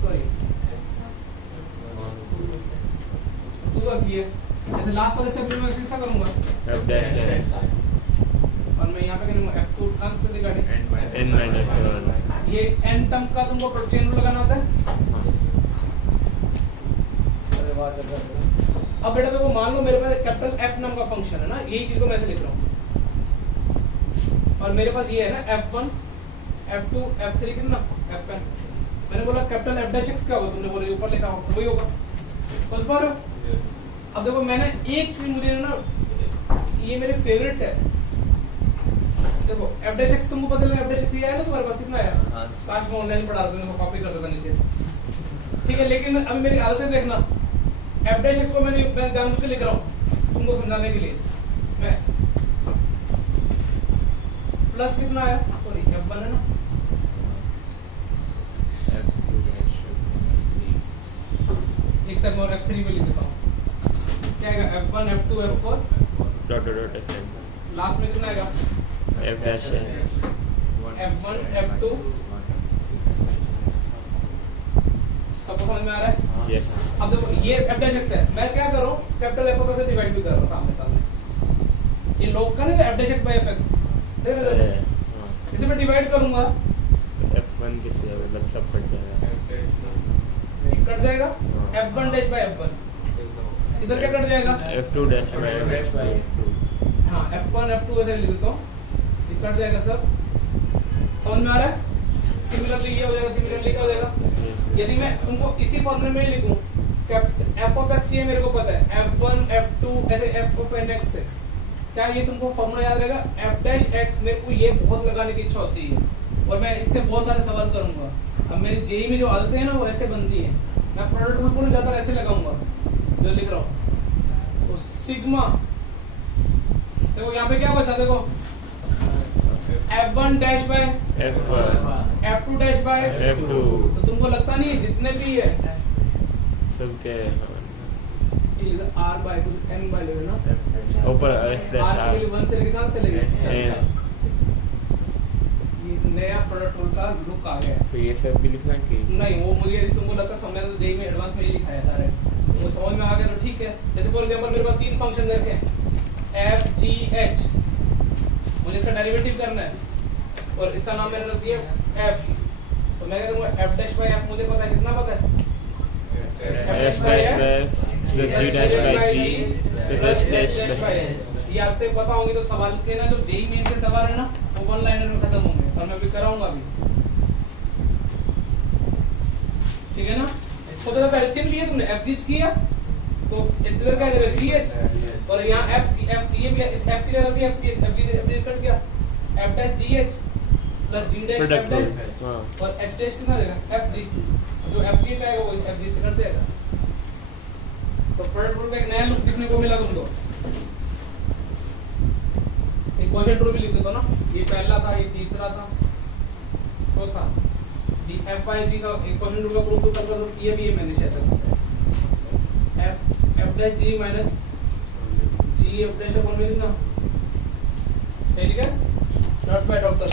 सॉरी 2 का किया जैसे लास्ट वाले स्टेप में मैं कैसा करूंगा f' और मैं यहाँ पे करूंगा f2 अंत से गाड़ी n minus 1 ये n टर्म का तुमको चेन रूल लगाना होता है। अरे वाह जबरदस्त। अब बेटा देखो मान लो मेरे पास कैपिटल F नाम का फंक्शन है ना, यही चीज को मैं ऐसे लिख रहा हूँ और मेरे पास ये है ना f1 f2 f3 कितना fn। मैंने बोला कैपिटल f' क्या होगा, तुमने बोला ऊपर लिखा होगा वही होगा, समझ पा रहे हो। अब देखो मैंने एक चीज मुझे ना ये मेरे फेवरेट है, देखो f' तुमको पता लगा f' ये आया ना तुम्हारे पास कितना आया, काश मैं ऑनलाइन पढ़ा रहा था कॉपी करता था नीचे, ठीक है। लेकिन अभी मेरी आदतें देखना, f' को मैं जानबूझ के लिख रहा हूँ तुमको समझाने के लिए। मैं प्लस कितना आया, सॉरी f1 है ना, एक साथ मैं f3 में लिख देता हूँ, क्या आएगा f1 f2 f4 dot dot dot fn last में कितना आएगा f1 f2 सबको समझ में आ रहा है। yes अब देखो ये f' है, मैं क्या कर रहा हूँ कैपिटल f से डिवाइड भी कर रहा हूँ सामने सामने, ये लोग का नहीं f' बाय fx देख रहे हो, इसे मैं डिवाइड करूंगा f1 किससे मतलब सब कट जाएगा, कट जाएगा f1 डैश बाय f1, इधर क्या कट जाएगा f2 dash by f2 हाँ f1 f2 ऐसे लिख देता हूँ, ये कट जाएगा सब, समझ में आ रहा है। सिमिलरली ये हो जाएगा, सिमिलरली क्या हो जाएगा, यदि मैं तुमको इसी फॉर्मूले में लिखूं f ऑफ x ये मेरे को पता है f1 f2 ऐसे f ऑफ x है, क्या ये तुमको फॉर्मूला याद रहेगा f' मेरे को ये बहुत लगाने की इच्छा होती है और मैं इससे बहुत सारे सवाल करूंगा। अब मेरी जेई में जो आदतें हैं ना वो ऐसे बनती है, मैं प्रोडक्ट रूल को ज्यादा ऐसे लगाऊंगा जो लिख रहा हूँ। तो सिग्मा देखो यहाँ पे क्या बचा, देखो f1 dash by f1 f2 dash by f2 तो तुमको लगता नहीं जितने भी है सब क्या r बाय n बाय ले ना, ऊपर f dash r के लिए 1 से लेके कहां से चले n ये नया प्रोडक्ट रूल का लुक आ गया। तो ये सब भी लिखना कि नहीं वो मुझे यदि तुमको लगता समझ तो जेई में एडवांस में ही लिखाया था डायरेक्ट, वो समझ में आ गया तो ठीक है। जैसे फॉर एग्जांपल मेरे पास तीन फंक्शन रखे हैं f g h, मुझे इसका डेरिवेटिव करना है और इसका नाम मैंने रख दिया f, तो मैं क्या करूंगा f डैश बाय f मुझे पता है कितना पता है f dash by plus g dash by g plus dash by ये आपसे पता होंगे तो सवाल के ना जो जेई मेन के सवाल है ना वो वन लाइनर में खत्म होंगे और मैं भी कराऊंगा भी, ठीक है ना। तो देखो एलसीएम लिया तुमने एफजी किया तो इधर क्या जाएगा जीएच और यहाँ एफ ये भी इस एफ की जगह थी एफजीएच एफजी कट गया एफ डैश जीएच प्लस जी डैश एफ डैश और एफ डैश कितना देगा एफजी, जो एफजी आएगा वो इस एफजी से कट जाएगा। तो प्रोडक्ट रूल का एक नया लुक दिखने को मिला तुमको। एक क्वेश्चन रूल भी लिख देता ना, ये पहला था, ये तीसरा था, चौथा डी एफ बाय जी का एक क्वेश्चन रूल का प्रूफ तो कर दो, ये भी है मैंने शायद एफ डैश जी माइनस जी एफ डैश अपॉन में कितना सही लिखा नोट्स बाय डॉक्टर,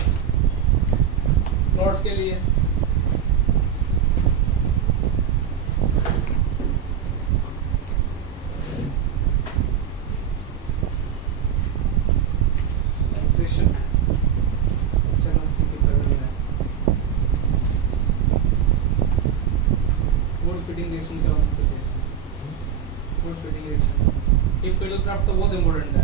नोट्स के लिए क्राफ्ट तो बहुत इम्पोर्टेंट है।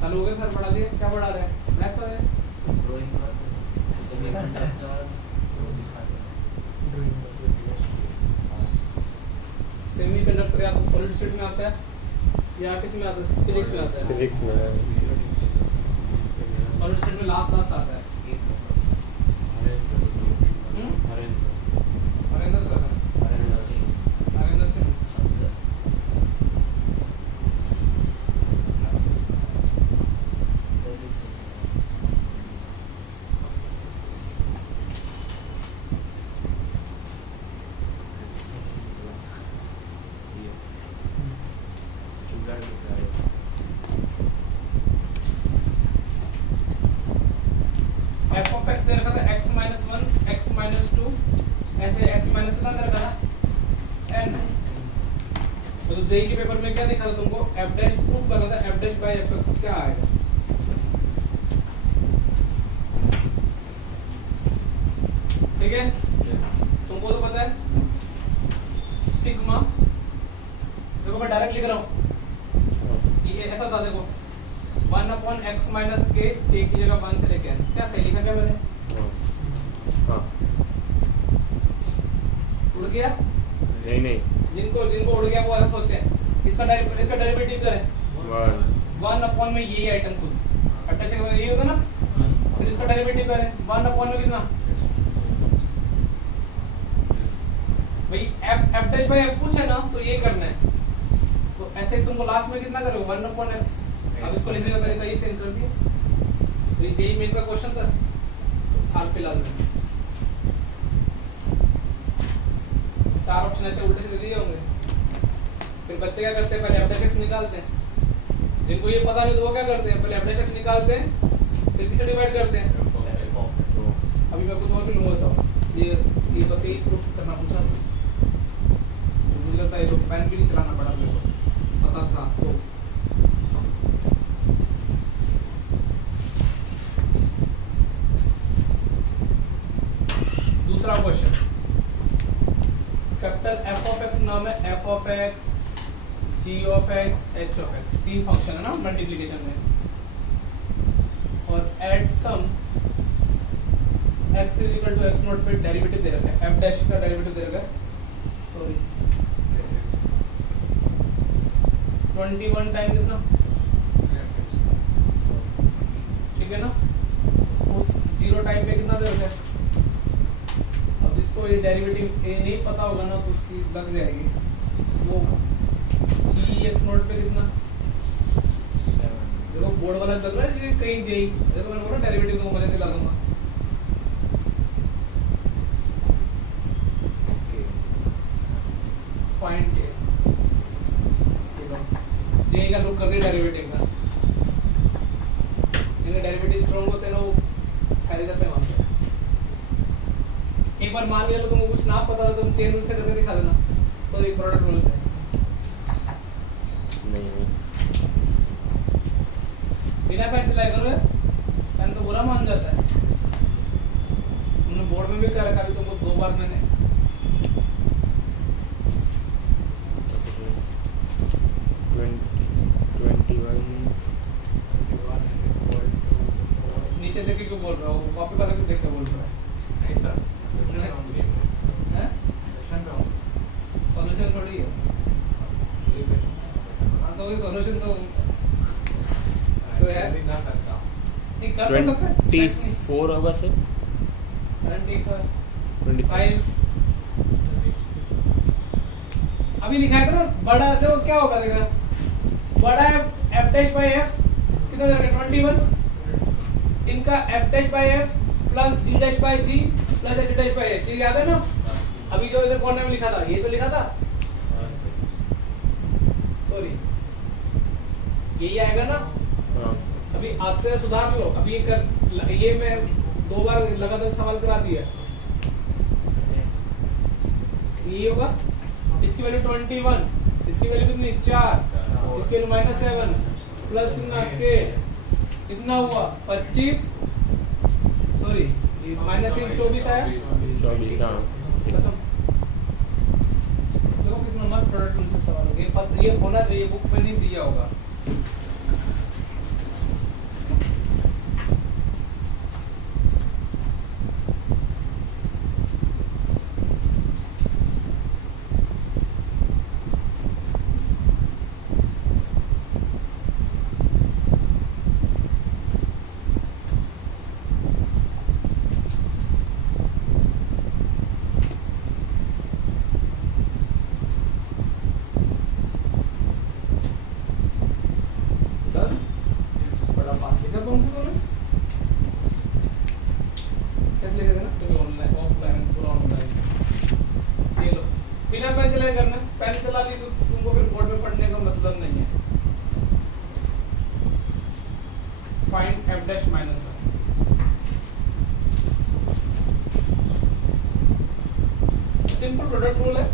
चालू हो गया सर, पढ़ा दिया, क्या पढ़ा रहे हैं मैथ्स है सेमीकंडक्टर या तो सॉलिड स्टेट में आता है या किस में आता है, फिजिक्स में आता है, फिजिक्स में सॉलिड स्टेट में लास्ट आता है। ऐसे x माइनस कितना दे रखा था n। तो जेई के पेपर में क्या देखा था तुमको, f डैश प्रूफ करना था, f डैश बाय f क्या आएगा। ठीक है, तुमको तो पता है सिग्मा, देखो मैं डायरेक्ट लिख रहा हूँ, ये ऐसा था देखो 1/x माइनस k की जगह 1 से लेके n, क्या सही लिखा क्या मैंने? हाँ उड़ गया? नहीं जिनको उड़ गया वो ऐसा सोचे, इसका डेरिवेटिव करें 1 में यही आइटम खुद अटैच यही होगा ना, फिर इसका डेरिवेटिव करें 1 में कितना भाई f डैश बाय f पूछे ना तो ये करना है। तो ऐसे तुमको लास्ट में कितना करोगे 1/x, अब इसको लिखने का तरीका ये चेंज कर दिया। तो ये जेईई मेंस का क्वेश्चन था हाल फिलहाल में, 4 ऑप्शन ऐसे उल्टे से दे दिए होंगे। फिर बच्चे क्या करते हैं, पहले f डैश x निकालते हैं, जिनको ये पता नहीं तो वो क्या करते हैं, पहले f डैश x निकालते हैं, फिर किसे डिवाइड करते हैं। अभी मैं कुछ और भी लूंगा सब, ये बस यही प्रूफ करना पूछा, मुझे लगता है ये तो पेन भी नहीं चलाना पड़ा मेरे को, पता था तो। दूसरा question, capital f of x नाम है, f of x, g of x, h of x, 3 function है ना मल्टीप्लिकेशन में, और at some x is equal to x naught पे डेरिवेटिव दे रखा है, f डैश का डेरिवेटिव दे रखा है, सॉरी 21 टाइम कितना, ठीक है ना, उस 0 टाइम पे कितना दे रखा है। अब जिसको ये डेरिवेटिव ये नहीं पता होगा ना तो उसकी लग जाएगी वो x नॉट पे कितना, देखो बोर्ड वाला लग रहा है ये कहीं जेई, देखो मैंने बोला डेरिवेटिव को मजे दिला दूंगा। फाइंड के जेई का लुक कर रही डेरिवेटिव का, इनके डेरिवेटिव स्ट्रांग होते हैं ना वो खाली जाते हैं वहां पे। एक बार मान लिया तो तुमको कुछ ना पता तो तुम चेन रूल से करके दिखा देना, सॉरी प्रोडक्ट रूल से नहीं बिना पेन चलाए करो, पेन तो बुरा मान जाता है। तुमने बोर्ड में भी कर रखा, अभी तुमको 2 बार मैंने 21 नीचे देख के क्यों बोल रहा हो, कॉपी वाले को देख के बोल रहा है। नहीं सर, हैं? सॉल्यूशन थोड़ी है, हाँ तो वही सॉल्यूशन तो यार ना सकता नहीं कर तो सकता है, 24 होगा सर, 25 अभी लिखा है ना बड़ा, तो क्या होगा देखा, बड़ा f डैश बाय f कितना दे रखा है 21, इनका f dash by f plus g dash by g plus h dash by h, ये याद है ना। अभी जो इधर कॉर्नर में लिखा था ये तो लिखा था, सॉरी यही आएगा ना। हाँ अभी आपसे सुधार लो, अभी ये मैं 2 बार लगातार सवाल करा दिया, ये होगा, इसकी वैल्यू 21, इसकी वैल्यू कितनी 4, इसकी वैल्यू -7 प्लस कितना k कितना हुआ 25, सॉरी ये -3 24 आया, 24 हाँ खत्म। देखो कितना मस्त प्रोडक्ट रूल से सवाल हो गया, ये होना चाहिए, बुक में नहीं दिया होगा। Find f dash -1, simple product rule है।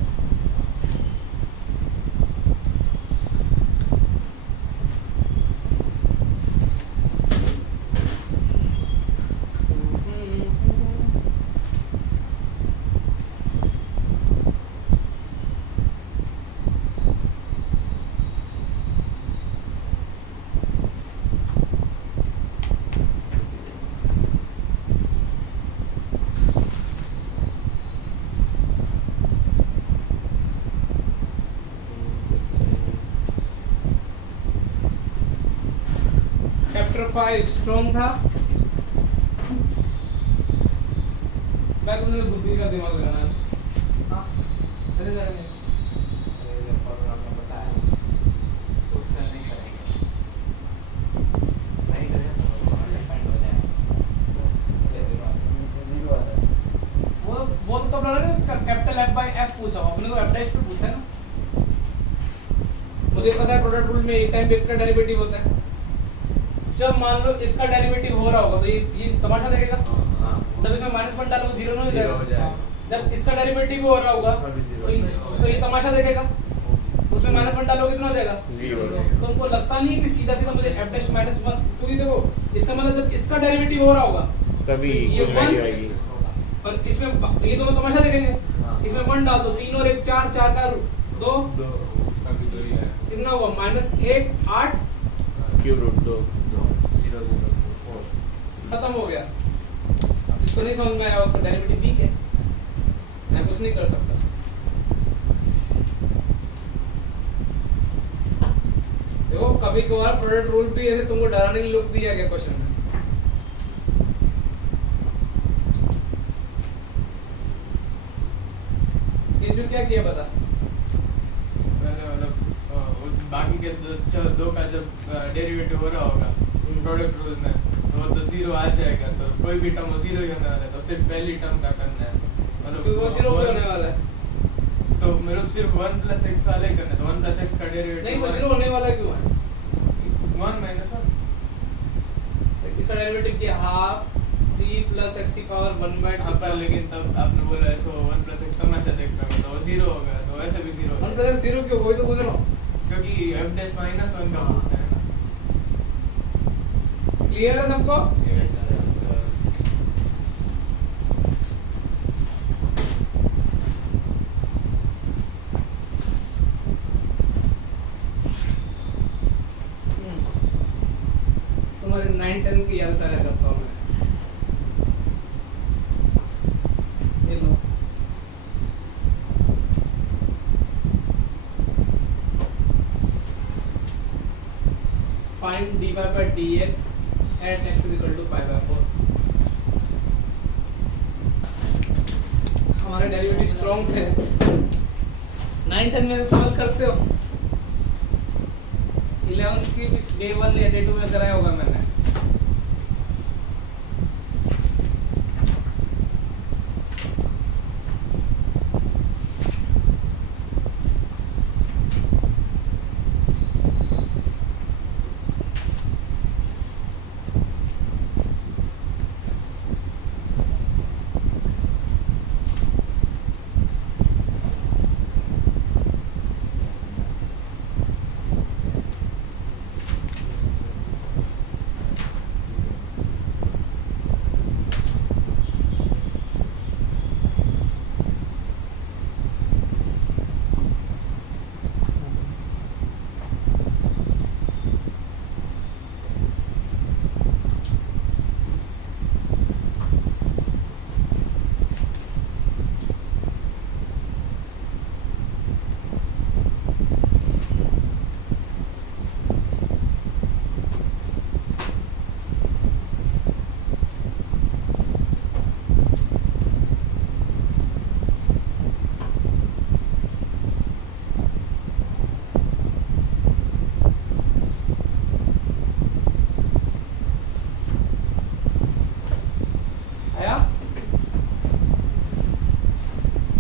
चैप्टर 5 स्ट्रॉन्ग था। मैं तुमने बुद्धि का दिमाग लगाना। हाँ ऐसे करेंगे। वो तो कैपिटल F by F पूछा अपने को F डैश पे पूछा है ना। मुझे पता है प्रोडक्ट रूल में एक टाइम पे का डेरिवेटिव होता है। जब मान लो इसका डेरिवेटिव हो रहा होगा तो ये तमाशा देखेगा। जब इसमें -1 डालो तो 0 नहीं हो जाएगा। जब इसका डेरिवेटिव हो रहा होगा तो ये तमाशा देखेगा। उसमें -1 डालो कितना हो जाएगा 0। तो उनको लगता नहीं कि सीधा सीधा मुझे F डैश -1, क्योंकि देखो इसका मतलब जब इसका डेरिवेटिव हो रहा होगा कभी ये कुछ वैल्यू आएगी और इसमें ये दोनों तमाशा देखेंगे। इसमें 1 डाल दो 3 और 1 4, 4 का 2 उसका भी 2 ही है। कितना हुआ -1 8 क्यूब रूट 2 खत्म हो गया। जिसको नहीं समझ में आया उसका डेरिवेटिव वीक है, मैं कुछ नहीं कर सकता। देखो कभी कभार प्रोडक्ट रूल भी ऐसे तुमको डराने की लुक दिया गया क्वेश्चन में। किंजू क्या किया बता। बाकी के दो का जब डेरिवेटिव हो रहा होगा प्रोडक्ट रूल में तो वो तो 0 आ जाएगा। तो कोई भी टर्म 0 ही होने वाला है। तो सिर्फ पहली टर्म का करना है, क्योंकि वो 0 भी होने वाला है। तो मेरे को सिर्फ 1 + x वाला ही करना है। तो 1 + x का डेरिवेटिव नहीं वो 0 होने वाला क्यों है? 1 - 1। इसका डेरिवेटिव क्या हाफ 3 + x की पावर 1/2। हाँ पर लेकिन तब आपने बोला है सो 1 + x तमाशा देख रहा हूँ तो वो 0 होगा। तो ऐसे भी 0 1 + x 0 क्यों? वही तो पूछ रहा हूँ। क्योंकि f डैश -1 का पूछना है ना। क्लियर है सबको? तुम्हारे 9 10 की याद ताजा करता हूँ मैं। ये लो find dy by dx at x is equal to pi by 4। हमारे डेरिवेटिव स्ट्रॉन्ग थे। 9 10 में सॉल्व करते हो। 11 की डे 1 या डे 2 में कराया होगा मैंने।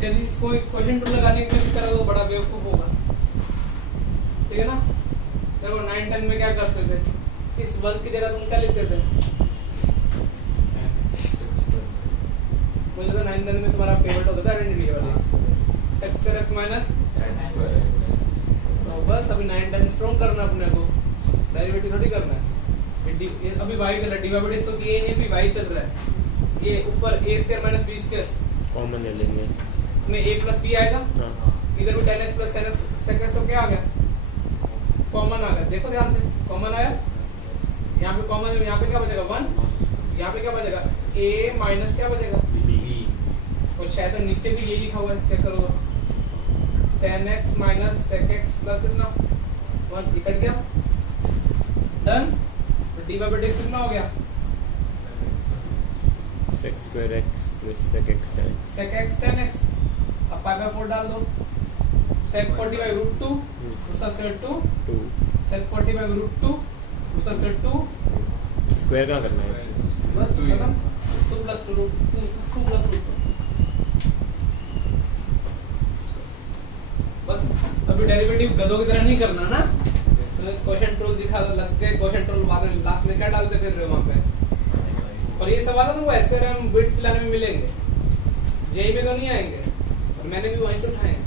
यदि कोई क्वेश्चन टू लगाने की कोशिश करे तो बड़ा बेवकूफ होगा। ठीक है ना? देखो 9 10 में क्या करते थे, इस वर्ग की जगह तुम क्या लिखते थे? मुझे तो 9 10 में तुम्हारा फेवरेट होता था आइडेंटिटी वाला। सेक्स स्क्वायर एक्स माइनस तो बस अभी 9 टाइम स्ट्रॉन्ग करना अपने को, डेरिवेटिव थोड़ी करना है। ये अभी y चल रहा है, dy बाई डी तो ये नहीं भी y चल रहा है, ये ऊपर a square minus b square common ले लेंगे। में a प्लस b आएगा, हाँ इधर भी 10x प्लस 10x सेकंड तो क्या आ गया, कॉमन आ गया। देखो ध्यान से, कॉमन आया, यहाँ पे कॉमन, यहाँ पे क्या बचेगा 1, यहाँ पे क्या बचेगा a माइनस क्या बचेगा b, और शायद तो नीचे भी ये लिखा हुआ है, चेक करो 10x minus sec x plus कितना 1 कट गया, डन। तो dy बाई डी कितना हो गया sec square X plus sec X times sec x 10x, अब पाई बाय 4 डाल दो, sec 40 बाई रूट 2 उसका स्क्वायर 2, 2 sec 40 बाई रूट 2 उसका स्क्वायर 2, स्क्वायर क्या करना है इसमें? बस खत्म, 2 प्लस 2 रूट 2 प्लस रूट 2, बस। अभी डेरिवेटिव गधों की तरह नहीं करना ना, क्वेश्चन ट्रूथ दिखा दो, लग गए क्वेश्चन ट्रूथ, बाद में लास्ट में क्या डालते फिर वहां पे। और ये सवाल है तुमको एसआरएम बिट्स पिलाने में मिलेंगे, जेई में तो नहीं आएंगे, और मैंने भी वहीं से उठाए हैं।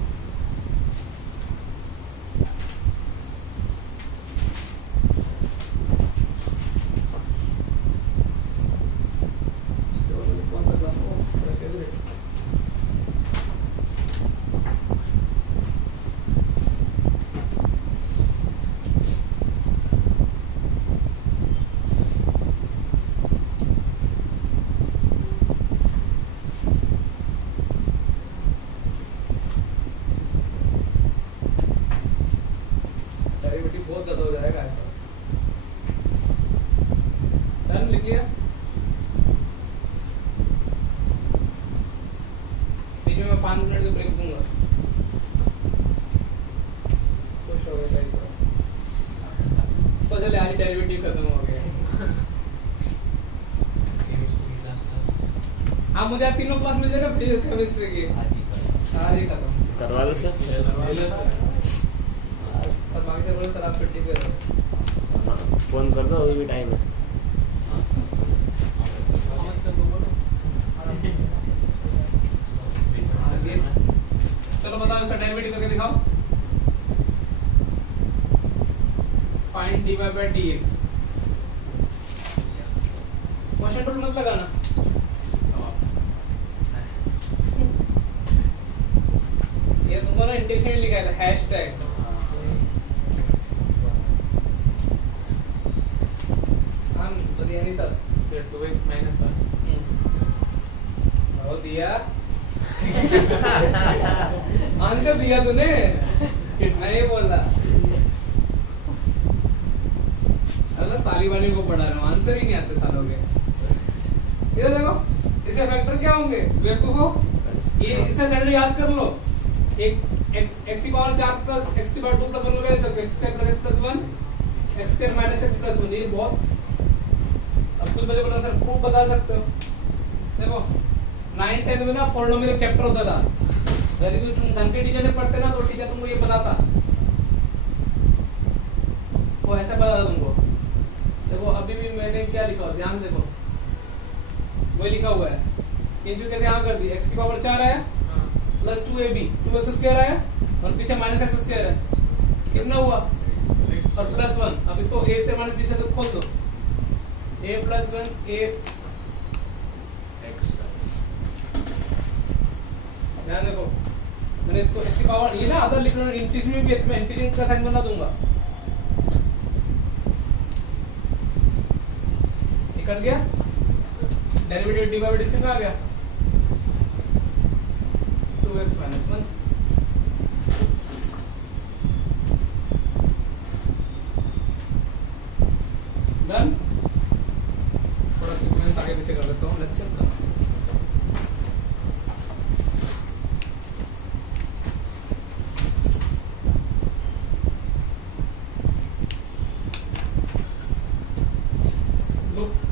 कौन सा क्लास हो फेवरेट, डेरिवेटिव बहुत ज्यादा हो जाएगा। डन, लिख लिया। बीच में मैं 5 मिनट का ब्रेक दूंगा, खुश हो गए सही तो चले, आज डेरिवेटिव खत्म हो गया। हाँ मुझे तीनों क्लास मिल जाए फ्री केमिस्ट्री की, आज ही खत्म करवा दो सर। सर बाकी से बोले सर आप छुट्टी पे रहो, हाँ फोन कर दो, अभी भी टाइम है। आगे चलो बताओ इसका डेरिवेटिव करके दिखाओ। Find dy by dx, question tool मत लगाना, ये तुमको ना इंडेक्स में लिखा है हैशटैग, हम बढ़िया नहीं सर, फिर 2x माइनस 1 हो दिया आंसर दिया तूने, मैं ये बोल रहा अल्लाह तालिबानी को पढ़ा रहा हूँ, आंसर ही नहीं आते सालों के। इधर देखो, इसके फैक्टर क्या होंगे बेवकूफो, ये इसका स्टैंडर्ड याद कर लो, एक x की पावर 4 प्लस x की पावर 2 प्लस 1 को ले सकते हो, x square plus x plus 1 x square minus x plus 1, ये बहुत अब कुछ बच्चे बोला सर खूब बता सकते हो। देखो 9th 10th में ना पॉलिनोमियल चैप्टर होता था, यदि तुम ढंग के टीचर से पढ़ते ना तो टीचर तुमको ये बताता, वो ऐसा बताता तुमको। देखो अभी भी मैंने क्या लिखा हुआ ध्यान देखो, वही लिखा हुआ है, इंचू कैसे यहाँ कर दी, x की पावर 4 आया प्लस 2ab 2x स्क्वायर आया और पीछे माइनस x स्क्वायर है, कितना हुआ और प्लस 1। अब इसको a से माइनस b से तो खोल दो, a प्लस 1 a ध्यान देखो, मैंने इसको x की पावर ये ना अदर लिख रहा हूँ, इंटीजर में भी मैं इंटीजर का साइन बना दूंगा, निकल गया डेरिवेटिव dy बाई डी कितना आ गया 2x माइनस 1। डन, थोड़ा सीक्वेंस आगे पीछे कर लेता हूँ लेक्चर का।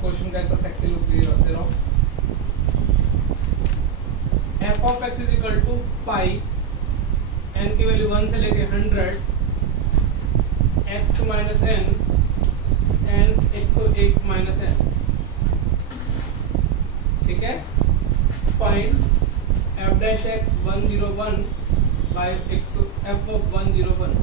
क्वेश्चन का ऐसा सेक्सी लुक दे रहा हूँ, f of x is equal to pi n की वैल्यू 1 से लेके 100 x minus n n 101 minus n, ठीक है। Find f dash x 101 by f of 101.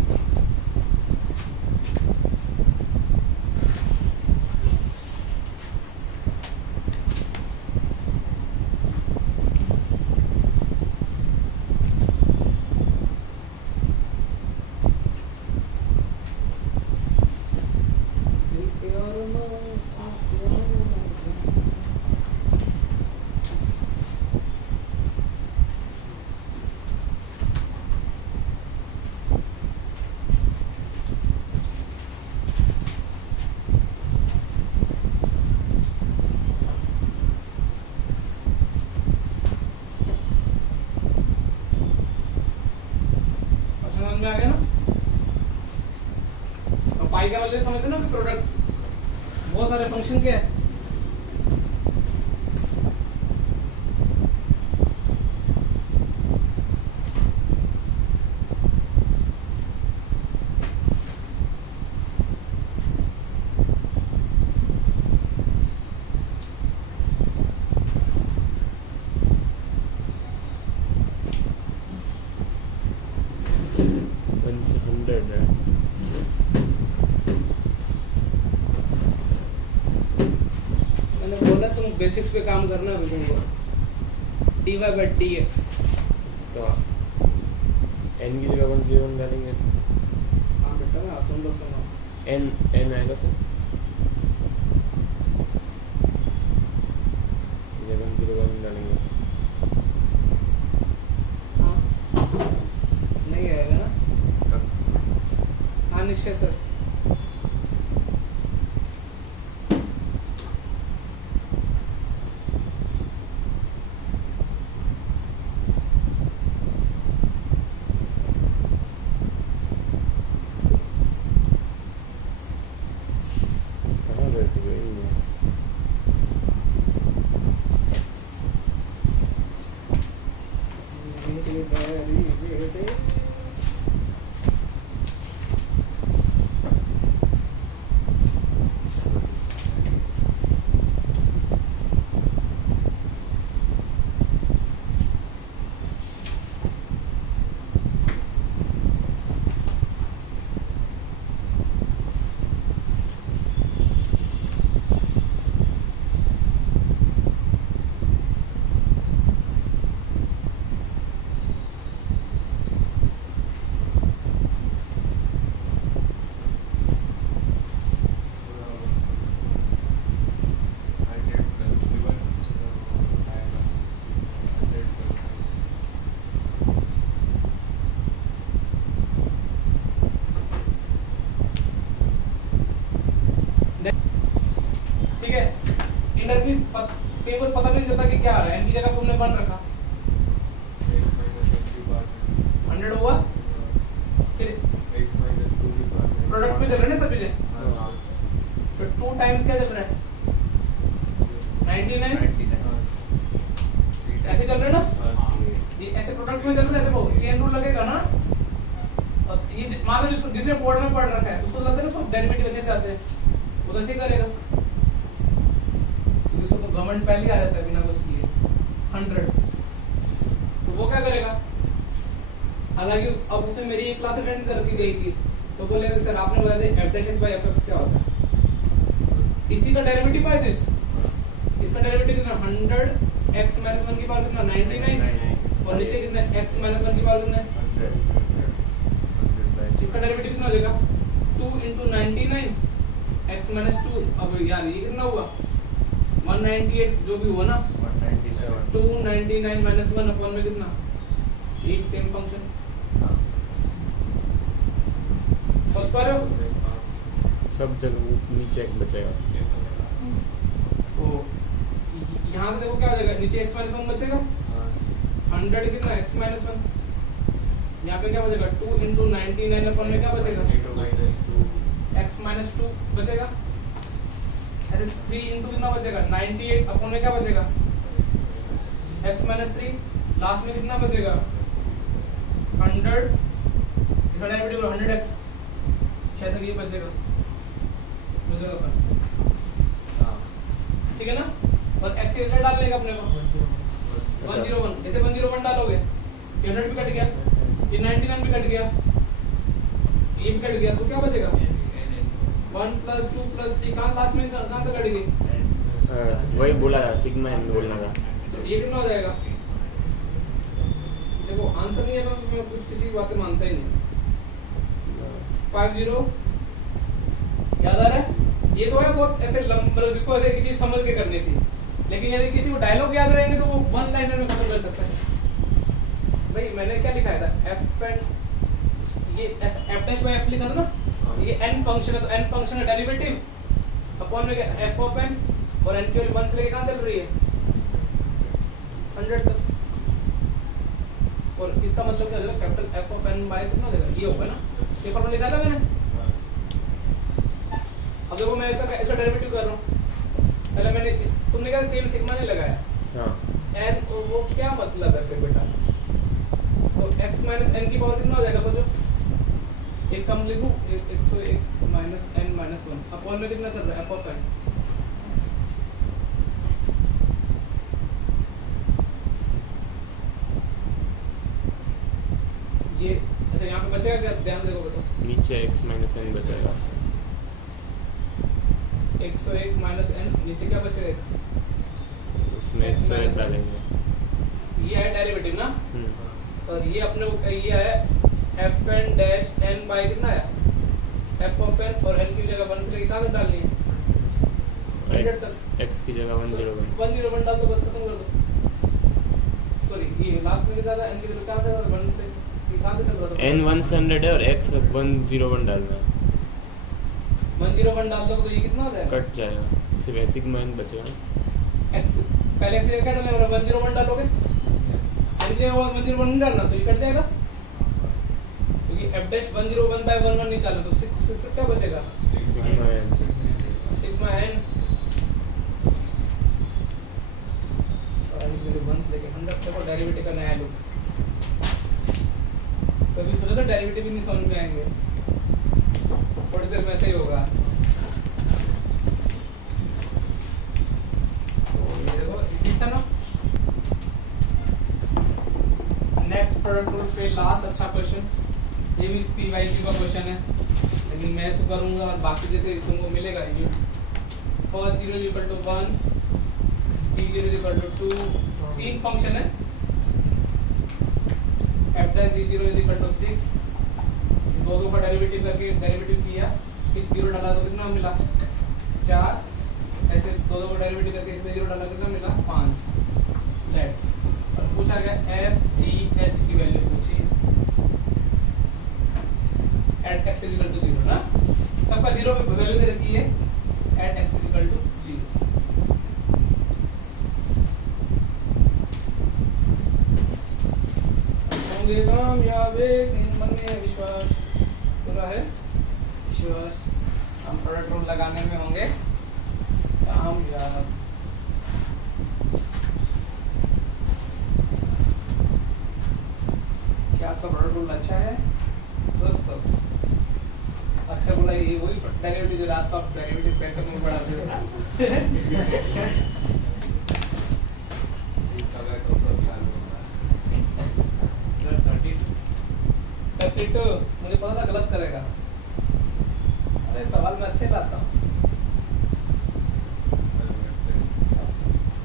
में आ गया ना। और पाई का वाले समझते ना कि प्रोडक्ट बहुत सारे फंक्शन के है। बेसिक्स पे काम करना है तुमको। dy by dx तो n की जगह 101 डालेंगे। हाँ बेटा मैं आसान बस करना n आएगा सर जब 101 डालेंगे। हाँ नहीं आएगा ना। हाँ निश्चय सर। टेबल पता नहीं चलता कि क्या आ रहा है। n की जगह तुमने 1 रखा 100 हुआ। फिर प्रोडक्ट पे चल रहे हैं सब चीजें। फिर 2 टाइम्स क्या चल रहा है 99 ऐसे चल रहे हैं ना। ये ऐसे प्रोडक्ट में चल रहा है। देखो चेन रूल लगेगा ना। और ये मान लो जिसने बोर्ड में पढ़ रखा है उसको लगता है ना सब डेरिवेटिव अच्छे से आते हैं वो तो ऐसे ही करेगा। तो गवर्नमेंट पहले आ जाता है बिना कुछ किए 100। तो वो क्या करेगा। हालांकि अब उसने मेरी एक क्लास अटेंड कर दी जाएगी तो बोलेगा सर आपने बता दिया f dash by fx क्या होता है। इसी का डेरिवेटिव है दिस। इसका डेरिवेटिव कितना 100 x - 1 की पावर कितना 99 और नीचे कितना x - 1 की पावर कितना है 100। इसका डेरिवेटिव कितना हो जाएगा 2 × 99 x - 2। अब यार ये कितना हुआ 198 जो भी हुआ ना 197 299 - 1 अपॉन में कितना ये सेम फंक्शन। समझ पा रहे हो। सब जगह नीचे एक बचेगा। तो यहाँ से देखो क्या हो जाएगा नीचे x - 1 बचेगा 100 कितना x - 1। यहाँ पे क्या बचेगा 2 × 99 अपॉन में क्या बचेगा x - 2 बचेगा। ऐसे 3 × कितना बचेगा 98 अपॉन में क्या बचेगा x - 3। लास्ट में कितना बचेगा 100 इसका डेरिवेटिव 100x शायद ये बचेगा अपन। ठीक है ना। और x के डाल लेगा अपने को 101। जैसे 101 डालोगे 100 भी कट गया ये 99 भी कट गया, ये भी कट गया, तो क्या बचेगा 1 + 2 + 3 कहाँ लास्ट में कहाँ तक कट गई, वही बोला था सिग्मा एन बोलना था। तो ये कितना हो जाएगा। देखो आंसर नहीं है तो मैं कुछ किसी की बातें मानता ही नहीं। 50 याद आ रहा है, ये तो है बहुत ऐसे मतलब जिसको ऐसे एक चीज समझ के करनी थी, लेकिन यदि किसी को डायलॉग याद रहेंगे तो वो वन लाइनर में खत्म कर सकता है। भाई मैंने क्या लिखा था, एफ एंड ये एफ डैश बाय एफ लिखा था ना, ये एन फंक्शन है तो एन फंक्शन का डेरिवेटिव अपॉन में एफ ऑफ एन, और एन की वैल्यू 1 से लेके कहां चल रही है 100 तक, और इसका मतलब क्या होगा capital F of N by कितना देगा, ये होगा ना, ये फॉर्मूला लिखा था मैंने। अब देखो मैं इसका डेरिवेटिव कर रहा हूँ, पहले मैंने तुमने क्या केवल सिग्मा नहीं लगाया, हाँ एन और वो क्या मतलब है फिर बेटा, तो x - n की पावर कितना हो जाएगा सोचो, एक कम लिखूं 101 - n - 1 अपॉन में कितना कर रहा है f ऑफ n, ये अच्छा यहाँ पे बचेगा क्या, ध्यान देखो बताओ, नीचे x माइनस n बचेगा, 101 - n नीचे क्या बचेगा, उसमें 101 डालेंगे। ये है डेरिवेटिव ना, और ये अपने को ये है F N dash N by कितना है एफ ऑफ एन, और एन की जगह 1 से लेके कहाँ तक डालनी है 100 तक, x की जगह 101 101 डाल दो बस, खत्म कर दो। सॉरी ये लास्ट में कितना था, एन की जगह कहाँ था 1 से लेके कहाँ तक चल रहा था, n 100 है और x 101 डालना है, 101 डाल दो तो ये कितना हो जाएगा, कट जाएगा, सिर्फ सिग्मा n बचेगा। x पहले से क्या डालेंगे 101 डालोगे, एन की जगह 101 नहीं डालना तो ये कट जाएगा, क्योंकि f डैश 101 बाय 11 निकालो तो 6 क्या बचेगा सिग्मा n सिग्मा n, मेरे 1 से लेके 100 तक और डेरिवेटिव का नया लुक, कभी सोचा तो डेरिवेटिव भी नहीं समझ में आएंगे, थोड़ी देर में ऐसे ही होगा। ये देखो इसी था ना, नेक्स्ट प्रोडक्ट रूल पे लास्ट अच्छा क्वेश्चन, ये भी पीवाईक्यू का क्वेश्चन है, लेकिन मैं इसको करूंगा और बाकी जैसे तुमको मिलेगा ये फॉर 0 = 1 g0 = 2 तीन फंक्शन है, f dash g0 = 6, दो का डेरिवेटिव करके डेरिवेटिव किया, फिर 0 डाला तो कितना मिला 4, ऐसे दो का डेरिवेटिव करके इसमें 0 डाला कितना मिला 5 लेट, और पूछा गया f g h की वैल्यू पूछी एट x = 0 ना, सबका 0 पे वैल्यू दे रखी है एट x = 0, होंगे कामयाब एक दिन, मन में विश्वास पूरा है, विश्वास हम प्रोडक्ट रूल लगाने में होंगे कामयाब। क्या आपका प्रोडक्ट रूल अच्छा है दोस्तों, अक्षर बोला ये वही डेरिवेटिव जो रात को आप डेरिवेटिव पैकर में पढ़ाते हो तो मुझे पता था गलत करेगा, अरे सवाल मैं अच्छे लाता हूँ,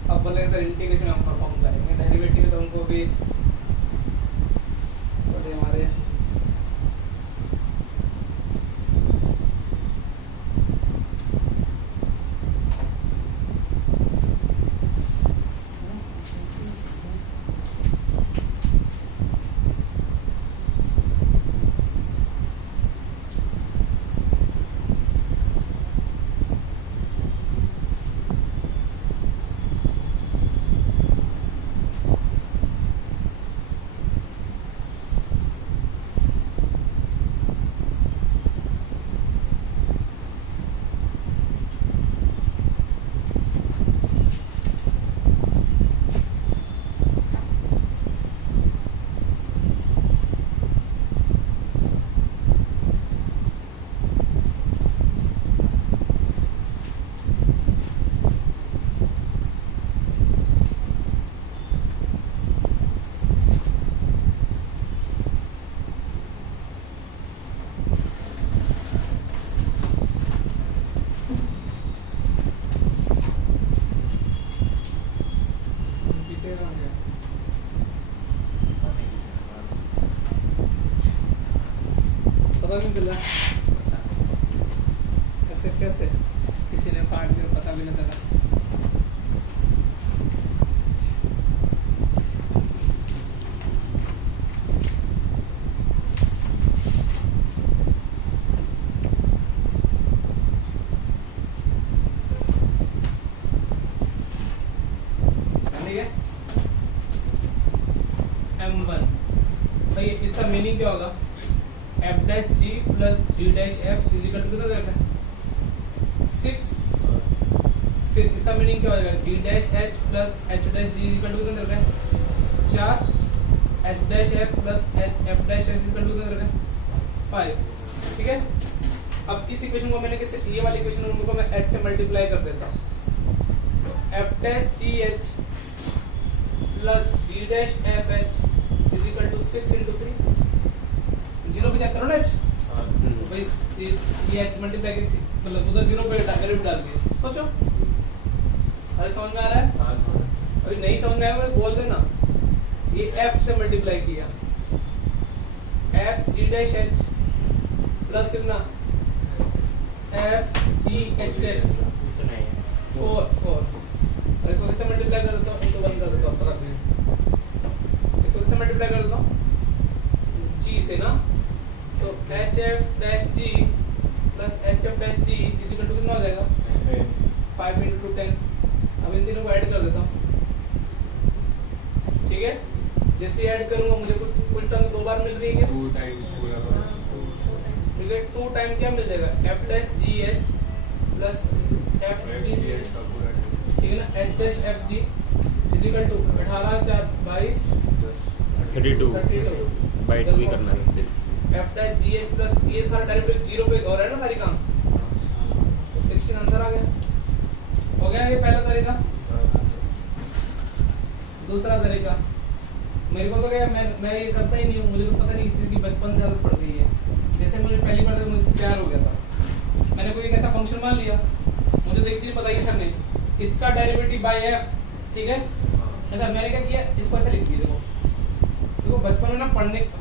अब बोले तो इंटीग्रेशन हम परफॉर्म करेंगे, डेरिवेटिव तो उनको भी थोड़े हमारे पता नहीं चला ऐसे कैसे किसी ने फाड़ दिया पता भी नहीं चला। ठीक है M1 भाई इसका मीनिंग क्या होगा f dash g plus g dash f is equal to कितना दे रखा है 6। फिर इसका मीनिंग क्या होगा d dash h plus h dash g is equal to कितना दे रखा है 4। h dash f plus f dash h is equal to कितना दे रखा है 5। ठीक है अब इस इक्वेशन को मैंने किससे ये वाली इक्वेशन को मैं h से मल्टीप्लाई कर देता हूं f dash g h plus g dash f h is equal to 6 into 3 zero पे चेक करो ना h भाई इस ये h मल्टीप्लाई की थी मतलब उधर जीरो पे डायरेक्ट डाल दिए सोचो। अरे समझ में आ रहा है अभी नहीं समझ में आया मुझे बोल देना। ये f से मल्टीप्लाई किया f g dash h plus कितना f g h डैश 4 और इसको किससे मल्टीप्लाई कर देता हूँ इनको 1 कर देता हूँ पता नहीं इसको किससे मल्टीप्लाई कर देता हूँ g से ना तो hf dash g plus hf dash g is equal to कितना हो जाएगा 5 into 10। अब इन तीनों को ऐड कर देता हूँ ठीक है जैसे ही ऐड करूंगा मुझे कुल टर्म दो बार मिल रही है क्या 2 टाइम्स पूरा ठीक है 2 टाइम क्या मिल जाएगा f dash g h plus f d ठीक है ना h dash f g is equal to 18 4 22 32 by 2 ही करना है सिर्फ f dash g h plus ये सारा डेरिवेटिव जीरो पे हो रहा है ना सारी काम तो 16 आंसर आ गया। हो गया ये पहला तरीका। दूसरा तरीका मेरे को तो क्या मैं ये करता ही नहीं हूँ मुझे तो पता नहीं किसी की बचपन से आदत पड़ गई है। जैसे मुझे पहली बार तो मुझसे प्यार हो गया था मैंने कोई एक ऐसा फंक्शन मान लिया मुझे तो एक चीज बताई सर ने इसका डेरिवेटिव बाय f ठीक है अच्छा मैंने क्या किया इसको ऐसे लिख दिया देखो बचपन में ना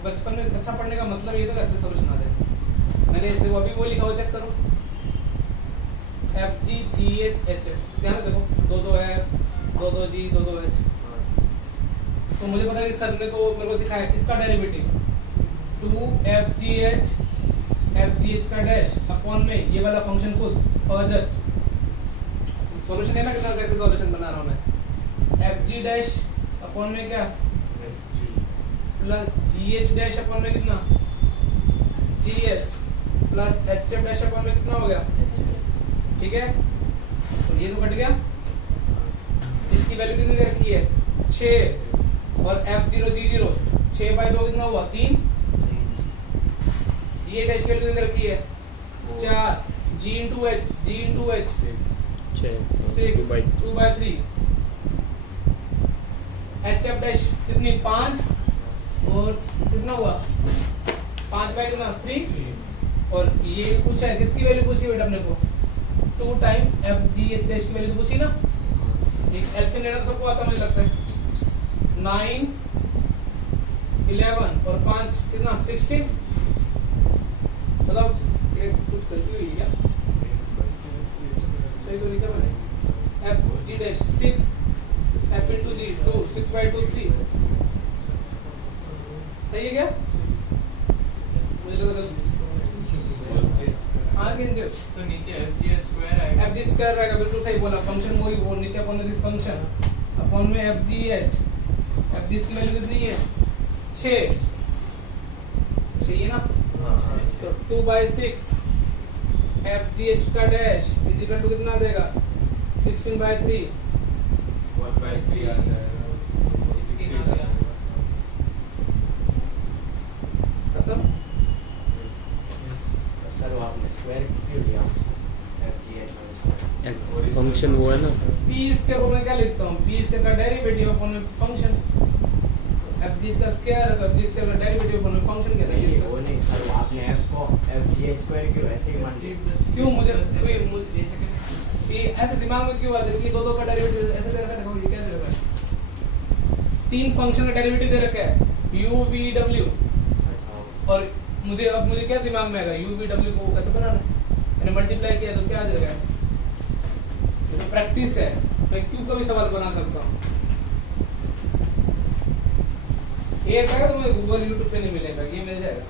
बचपन में अच्छा पढ़ने का मतलब ये था कि अच्छा सोल्यूशन आ जाए। मैंने देखो अभी वो लिखा हुआ चेक करो f g g h h f ध्यान देखो 2 f 2 g 2 h तो मुझे पता है कि सर ने तो मेरे को सिखाया इसका डेरिवेटिव 2 f g h का डैश अपॉन में ये वाला फंक्शन खुद फर्जट सॉल्यूशन है ना कितना कैसे सॉल्यूशन बना रहा हूं मैं f g डैश अपॉन में क्या plus g h dash upon में कितना g h plus h f dash upon में कितना हो गया ठीक है तो ये तो कट गया इसकी वैल्यू कितनी दे रखी है 6 और f0 g0 6 बाय 2 कितना हुआ 3 g h डैश की वैल्यू कितनी दे रखी है 4 g into h 6 2 by 3 h f dash कितनी 5 और कितना हुआ 5 बाय कितना 3 और ये पूछा है किसकी वैल्यू पूछी बेटा अपने को 2 time f g h dash की वैल्यू तो पूछी ना एलसीएम लेना तो सबको आता मुझे लगता है 9 11 और 5 कितना 16 मतलब ये कुछ गलती हुई है क्या सही तो लिखा मैंने f g dash 6 f into g 2 6 by 2 3 सही है क्या मुझे लगा आगे तो नीचे fg स्क्वायर आएगा fg स्क्वायर रहेगा बिल्कुल सही बोला फंक्शन वही वो नीचे अपॉन दिस फंक्शन अपॉन में fgh की वैल्यू कितनी है 6 चाहिए ना तो 2 by 6 fgh का डैश इज इक्वल टू कितना आ जाएगा 16 by 3 1 by 3 आ जाएगा खत्म सर वो आपने स्क्वायर क्यों लिया फंक्शन वो है ना p स्क्वायर को मैं क्या लिखता हूँ p स्क्वायर का डेरिवेटिव अपॉन में फंक्शन fg का स्क्वायर है तो fg स्क्वायर का डेरिवेटिव अपॉन में फंक्शन क्या नहीं है वो नहीं सर वो आपने f को fg स्क्वायर क्यों ऐसे ही मान लिया क्यों मुझे ये ऐसे दिमाग में क्यों आता है कि दो का डेरिवेटिव ऐसे दे रखा है देखो ये क्या दे रखा है 3 फंक्शन का डेरिवेटिव दे रखा है u v w और मुझे क्या दिमाग में आएगा, u v w को कैसे बनाना है, मैंने मल्टीप्लाई किया तो क्या आ जाएगा, ये तो प्रैक्टिस है, मैं क्यों कभी सवाल बना सकता हूँ। ये क्या तुम्हें गूगल यूट्यूब पे नहीं मिलेगा, ये मिल जाएगा।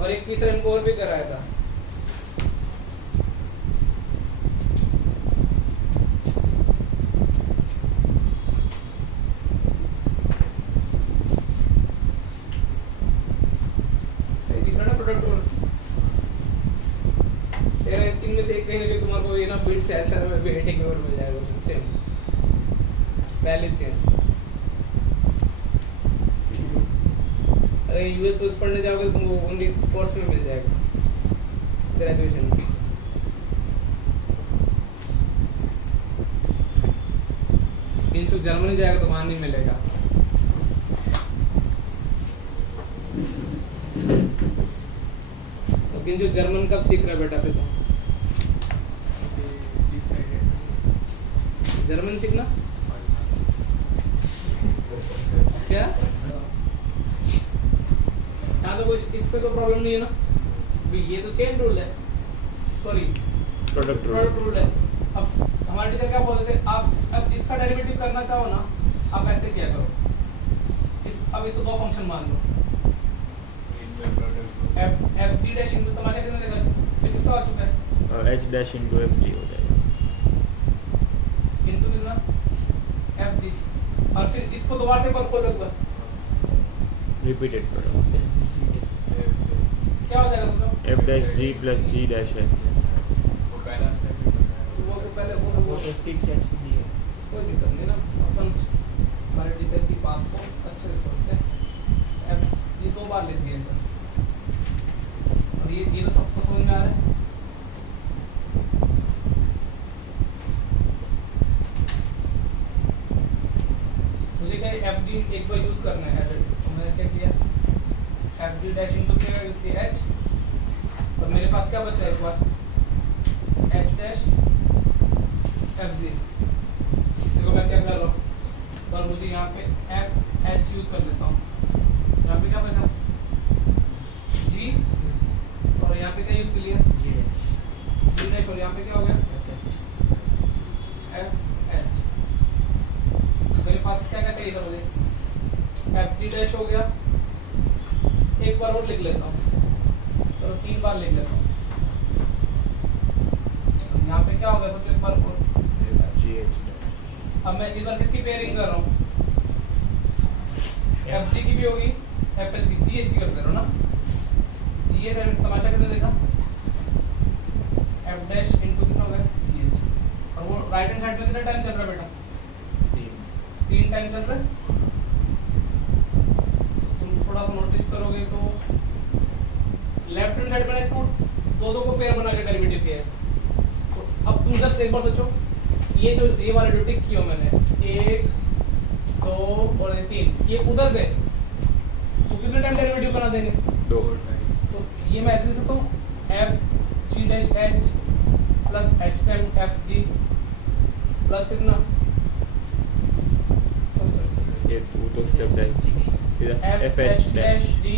और एक तीसरा इनको और भी कराया था, सही दिख रहा ना प्रोडक्ट और तेरा तीन में से एक कहीं ना कहीं तुम्हारे को ये ना बीट से ऐसा में भी हेडिंग और मिल जाएगा सेम वैल्यू चेंज। अरे यूएस कोर्स पढ़ने जाओगे तो तुमको उनके कोर्स में मिल जाएगा ग्रेजुएशन में। किंतु जर्मनी जाएगा तो वहां नहीं मिलेगा। तो किंतु जर्मन कब सीख रहा है बेटा फिर तुम? जर्मन सीखना क्या? यहाँ तो कुछ इस पे तो प्रॉब्लम नहीं है ना, ये तो चेन रूल है, सॉरी प्रोडक्ट रूल है। अब हमारे टीचर क्या बोलते थे, आप अब इसका डेरिवेटिव करना चाहो ना, आप ऐसे क्या करो, अब इसको दो फंक्शन मान लो, एफ जी डैश इंटू तमाशा कितने देगा, फिर किसका आ चुका है H dash into F G हो जाएगा, इंटू कितना एफ जी, और फिर इसको दोबारा से पर खोल रखो, रिपीटेड प्रोडक्ट क्या हो जाएगा सोचो, एफ डैश जी प्लस जी डैश एफ। वो पहला स्टेप ही करना है। वो तो पहले वो तो 6 दी है। कोई दिक्कत नहीं ना, अपन हमारे टीचर की बात को अच्छे से सोचते हैं। ये दो बार लिख दिए सर, और ये तो सबको समझ में आ रहा है। मुझे क्या एफ डी एक बार यूज करना है, तो मैंने क्या किया, एफ डी डैश इंटू क्या यूज किया एच, और मेरे पास क्या बचा एक बार एच डैश एफ जी। देखो मैं क्या कर रहा हूँ, और मुझे यहाँ पे एफ एच यूज कर लेता हूँ, यहाँ पे क्या बचा जी, और यहाँ पे क्या यूज कर लिया जी डैश, और यहाँ पे क्या हो गया एफ एच। मेरे पास क्या क्या चाहिए था मुझे, एफ जी डैश हो गया, एक बार और लिख लेता हूँ, चलो 3 बार लिख लेता हूँ, यहाँ पे क्या हो गया, तो एक बार और अब मैं इस बार किसकी पेयरिंग कर रहा हूँ, एफ जी की भी होगी, एफ एच की, जी एच की कर दे रहा हूँ ना, जी एच तमाशा कैसे देखा, एफ डैश इंटू कितना हो गया जी एच, और वो राइट हैंड साइड में कितना टाइम चल रहा है बेटा, 3 टाइम चल रहा है। तुम थोड़ा सा नोटिस करोगे तो लेफ्ट हैंड साइड में दो को पेयर बना के डेरिवेटिव किया है। तो अब तुम जस्ट एक बार सोचो, ये वाले जो टिक किया मैंने 1 2 और 3, ये उधर गए तो कितने टाइम डेरिवेटिव बना देंगे, 2 तो ये मैं ऐसे लिख सकता हूँ F G dash H plus H time F G plus कितना, ये वो तो स्टेप है, फिर F H dash G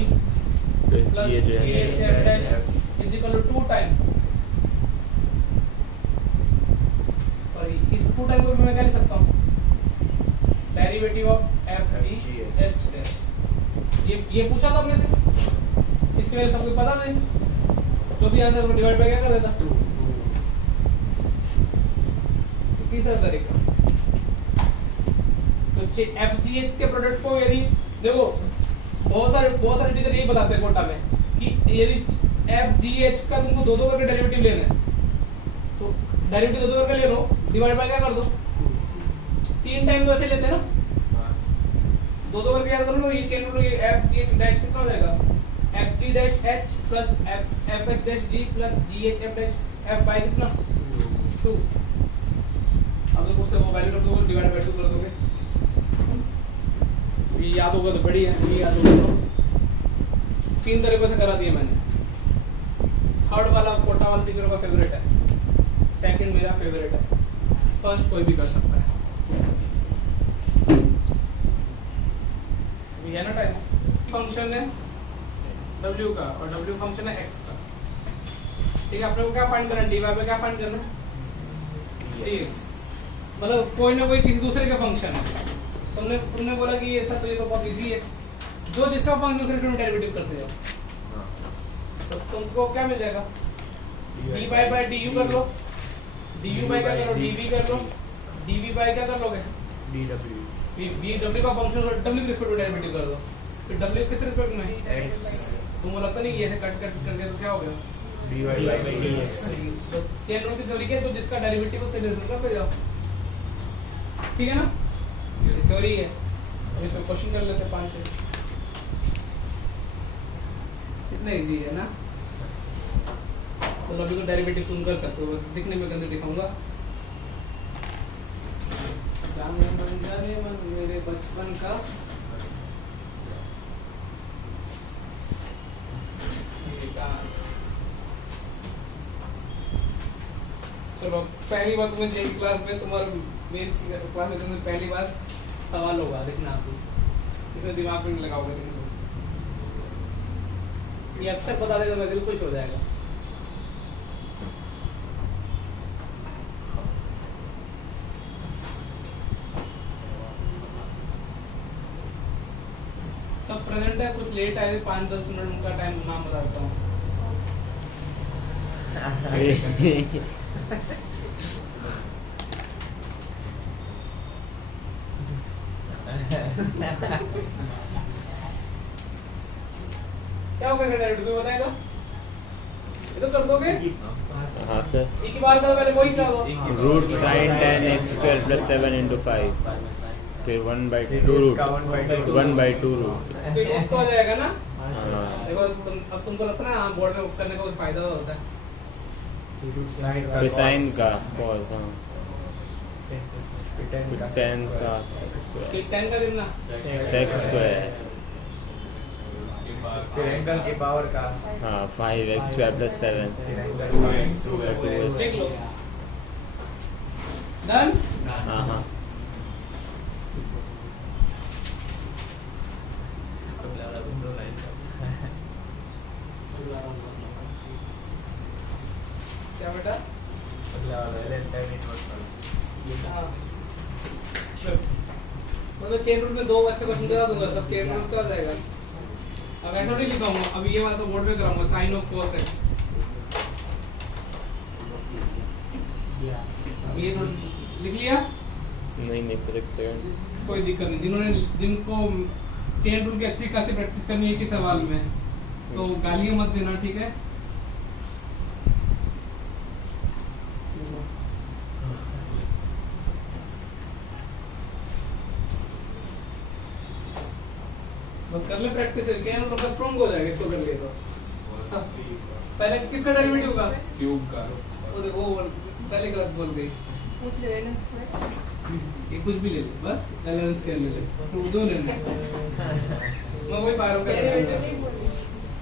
plus G H dash is equal to 2 time, और इस 2 टाइम को भी मैं क्या लिख सकता हूँ, derivative of F G H dash. ये पूछा था अपने से, इसके वजह से सबको पता नहीं, जो भी आंसर को डिवाइड बाय क्या कर देता, तीसरा तरीका। तो एफ जी एच के प्रोडक्ट को यदि देखो, बहुत सारे टीचर यही बताते हैं कोटा में कि यदि एफ जी एच का तुमको 2 करके डेरिवेटिव लेना है, तो डेरिवेटिव 2 करके ले लो, डिवाइड बाय क्या कर दो, 3 टाइम तो ऐसे लेते हैं ना, 2 करके याद कर लो, ये चेन रूल, ये एफ जी एच डैश कितना हो जाएगा, F G dash H plus F H dash G plus G H F dash F by कितना 2। अब देखो उससे वो वैल्यू रख दोगे, डिवाइड बाय 2 कर दोगे, ये याद होगा तो बढ़िया है, ये याद होगा तो 3 तरीकों से करा दिया मैंने। थर्ड वाला कोटा वाला टीचरों का फेवरेट है, सेकंड मेरा फेवरेट है, फर्स्ट कोई भी कर सकता है। ये है ना टाइम फंक्शन है W का, और W फंक्शन है x का। ठीक है, अपने को क्या फाइंड करना है, dy पे क्या फाइंड करना है, dx, मतलब कोई ना कोई किसी दूसरे का फंक्शन है। तुमने बोला कि ये सब तो ये तो बहुत इजी है, जो जिसका फंक्शन उसके डेरिवेटिव करते जाओ, तो तुमको क्या मिल जाएगा, dy बाय du कर लो, du बाय क्या करो, dv कर लो, dv बाय क्या कर लोगे, dw का फंक्शन w के रिस्पेक्ट में डेरिवेटिव कर दो, फिर w किस रिस्पेक्ट में, x तुमको लगता नहीं कि ऐसे कट करके तो क्या हो गया, dy by dx तो चेन रूल की थ्योरी के तो जिसका डेरिवेटिव उसके रिजल्ट पे जाओ, ठीक है ना, ये थ्योरी है। अब इसमें क्वेश्चन कर लेते हैं 5 से, कितना इजी है ना। तो W का डेरिवेटिव तुम कर सकते हो, बस दिखने में गंदे दिखाऊंगा। जाने मन मेरे बचपन का चलो पहली बार तुम्हें जेई क्लास में, तुम्हारे मेंस की क्लास में तुम्हें पहली बार सवाल होगा, देखना आपको इसमें दिमाग में नहीं लगाओगे, देखना ये अक्षर बता देगा तो दिल खुश हो जाएगा। सब प्रेजेंट है, कुछ लेट आए 5-10 मिनट, उनका टाइम नाम बताता हूँ। क्या होगा डायरेक्ट कोई बताएगा, ये तो कर दोगे। हाँ सर, एक ही बार करो, पहले वही करो, root sine tan x square plus 7 into 5, फिर 1/2 रूट, 1/2 रूट। फिर रूट तो आ जाएगा ना। हाँ, देखो अब तुमको लगता है ना बोर्ड में करने का कुछ फायदा होता है, फिर साइन का cos, हाँ, फिर tan का कि 10 का कितना, sec स्क्वायर, फिर एंगल की पावर का हाँ 5x स्क्वायर प्लस 7, देख लो, डन। हाँ हाँ, क्या बेटा, हाँ मतलब चेन रूल में 2 अच्छे क्वेश्चन करा दूंगा, तब चेन रूल का आ जाएगा। अब ऐसा नहीं लिखाऊंगा, अब ये वाला तो बोर्ड पे कराऊंगा, साइन ऑफ cos है। अब ये तो लिख लिया, नहीं सर, एक सेकंड, कोई दिक्कत नहीं। जिनको चेन रूल की अच्छी खासी प्रैक्टिस करनी है कि सवाल में, तो गालियां मत देना, ठीक है। बस कर ले प्रैक्टिस, चेन रूल का स्ट्रांग हो जाएगा, इसको कर ले तो। पहले किसका डेरिवेटिव होगा, क्यूब का, वो देखो पहले गलत बोल गई, ये कुछ भी ले ले, बस बैलेंस कर ले, दो ले ले, मैं वही पा रहा हूँ।